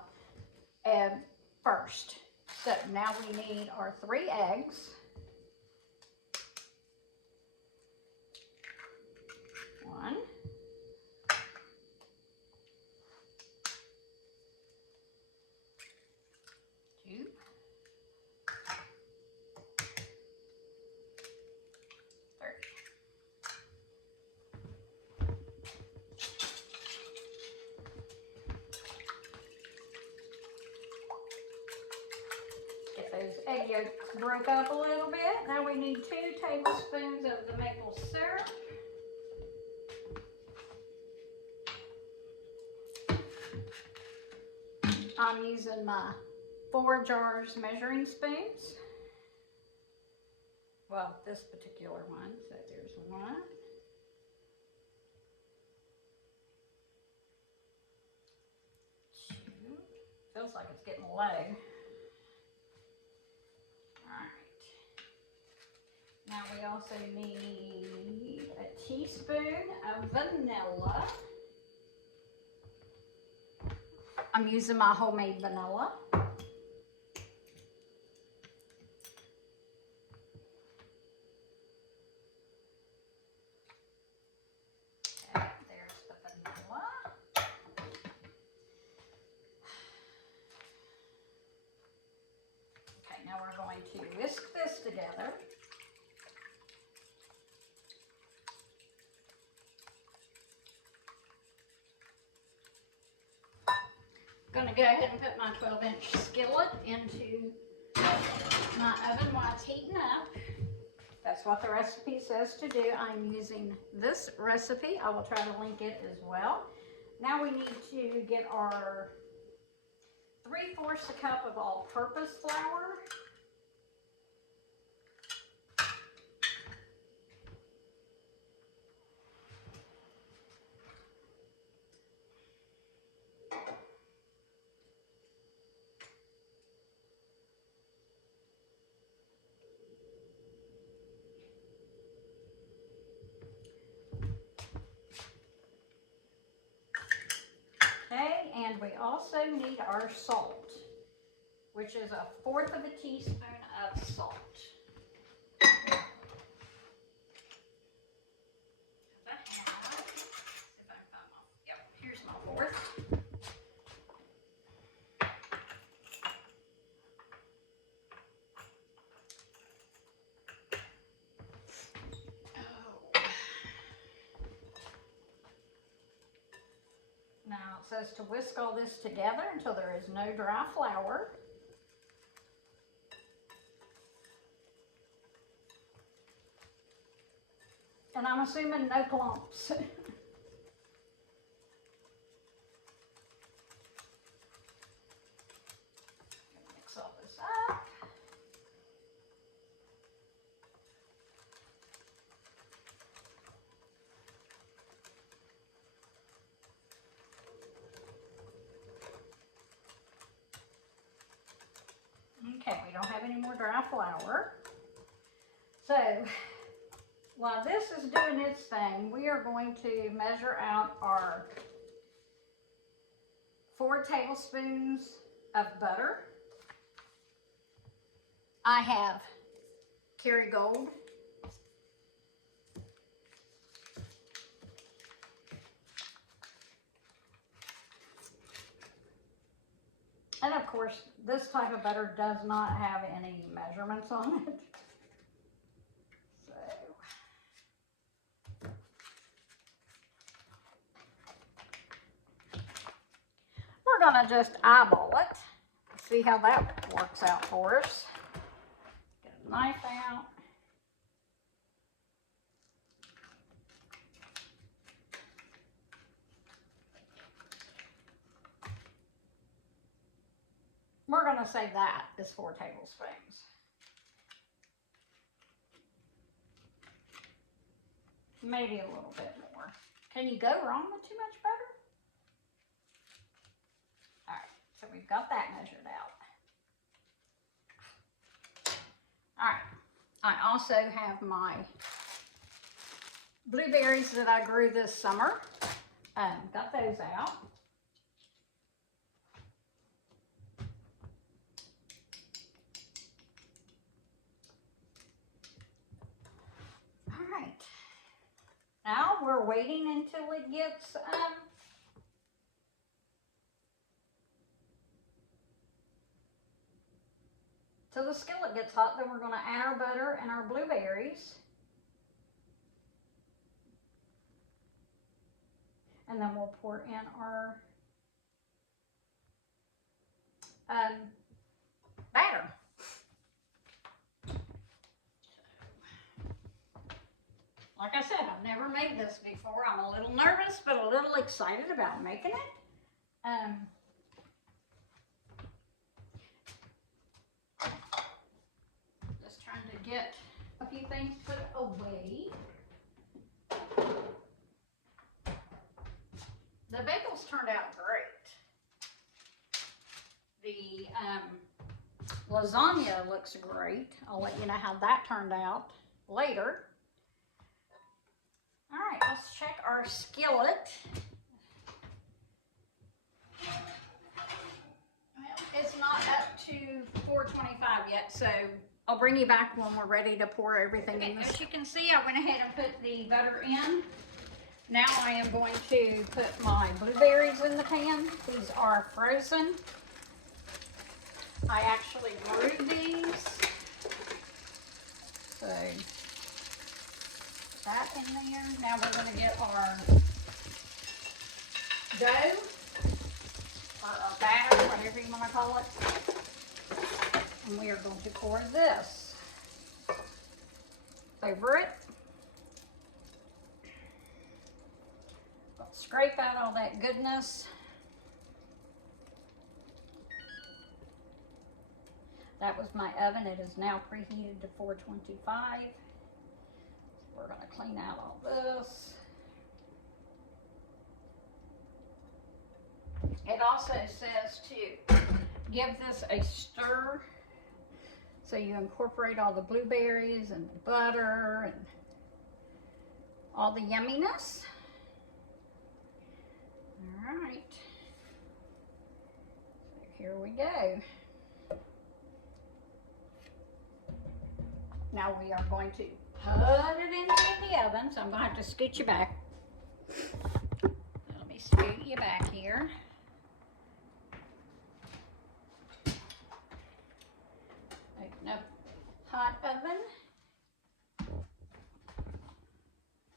first. So now we need our 3 eggs. 1, 2, 3. Get those egg yolks broke up a little bit. Now we need 2 tablespoons of the maple syrup. I'm using my 4 jars measuring spoons. Well, this particular one. So there's 1. 2. Feels like it's getting low. Alright. Now we also need a teaspoon of vanilla. I'm using my homemade vanilla. Okay, there's the vanilla. Okay, now we're going to whisk this together. I'm going to go ahead and put my 12-inch skillet into my oven while it's heating up. That's what the recipe says to do. I'm using this recipe. I will try to link it as well. Now we need to get our 3/4 cup of all-purpose flour. Okay, and we also need our salt, which is 1/4 teaspoon of salt. Yep, here's my 1/4. Now it says to whisk all this together until there is no dry flour. And I'm assuming no clumps. Mix all this up. Okay, we don't have any more dry flour. So while this is doing its thing, we are going to measure out our 4 tablespoons of butter. I have Kerrygold. And of course, this type of butter does not have any measurements on it. So we're gonna just eyeball it. See how that works out for us. Get a knife out. We're going to say that is 4 tablespoons. Maybe a little bit more. Can you go wrong with too much butter? All right, so we've got that measured out. All right, I also have my blueberries that I grew this summer. Got those out. Now we're waiting until it gets till the skillet gets hot. Then we're going to add our butter and our blueberries, and then we'll pour in our batter. Like I said, I've never made this before. I'm a little nervous, but a little excited about making it. Just trying to get a few things put away. The bagels turned out great. The lasagna looks great. I'll let you know how that turned out later. All right, let's check our skillet. Well, it's not up to 425 yet, so I'll bring you back when we're ready to pour everything in. As you can see, I went ahead and put the butter in. Now I am going to put my blueberries in the pan. These are frozen. I actually brewed these. So that in there. Now we're going to get our dough, or our batter, whatever you want to call it. And we are going to pour this. over it. Scrape out all that goodness. That was my oven. It is now preheated to 425. So we're going to clean out all this. It also says to give this a stir. So you incorporate all the blueberries and the butter and all the yumminess. All right. So here we go. Now we are going to put it into the oven. So I'm going to have to scoot you back. Let me scoot you back here. Open up hot oven.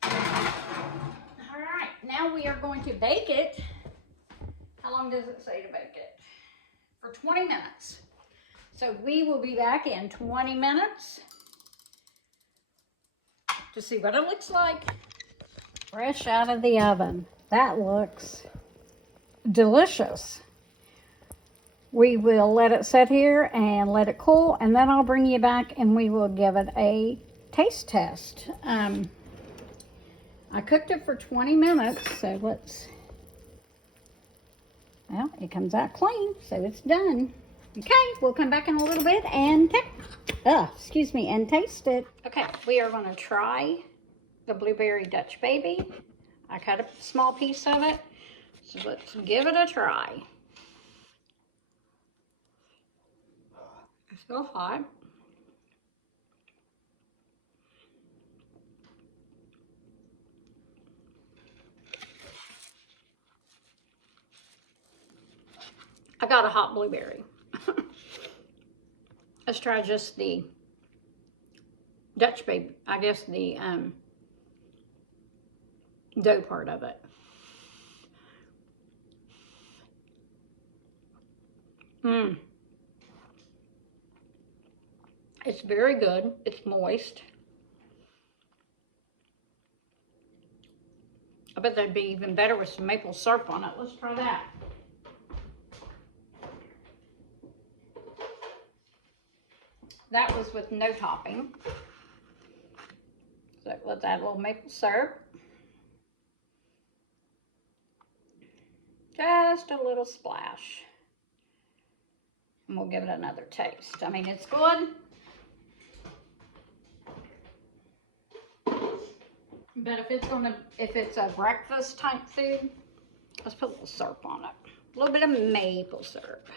All right, now we are going to bake it. How long does it say to bake it? For 20 minutes. So we will be back in 20 minutes to see what it looks like. Fresh out of the oven. That looks delicious. We will let it sit here and let it cool, and then I'll bring you back and we will give it a taste test. I cooked it for 20 minutes, so let's, well, it comes out clean, so it's done. Okay, we'll come back in a little bit and and taste it. Okay, we are going to try the blueberry Dutch baby. I cut a small piece of it, so let's give it a try. It's still hot. I got a hot blueberry. Let's try just the Dutch baby. I guess the dough part of it. It's very good. It's moist. I bet that'd be even better with some maple syrup on it. Let's try that. That was with no topping. So let's add a little maple syrup. Just a little splash. And we'll give it another taste. I mean, it's good. But if it's a breakfast type food, let's put a little syrup on it. A little bit of maple syrup.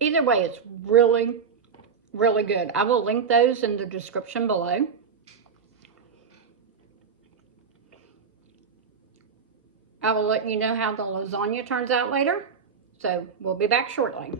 Either way, it's really, really good. I will link those in the description below. I will let you know how the lasagna turns out later. So we'll be back shortly.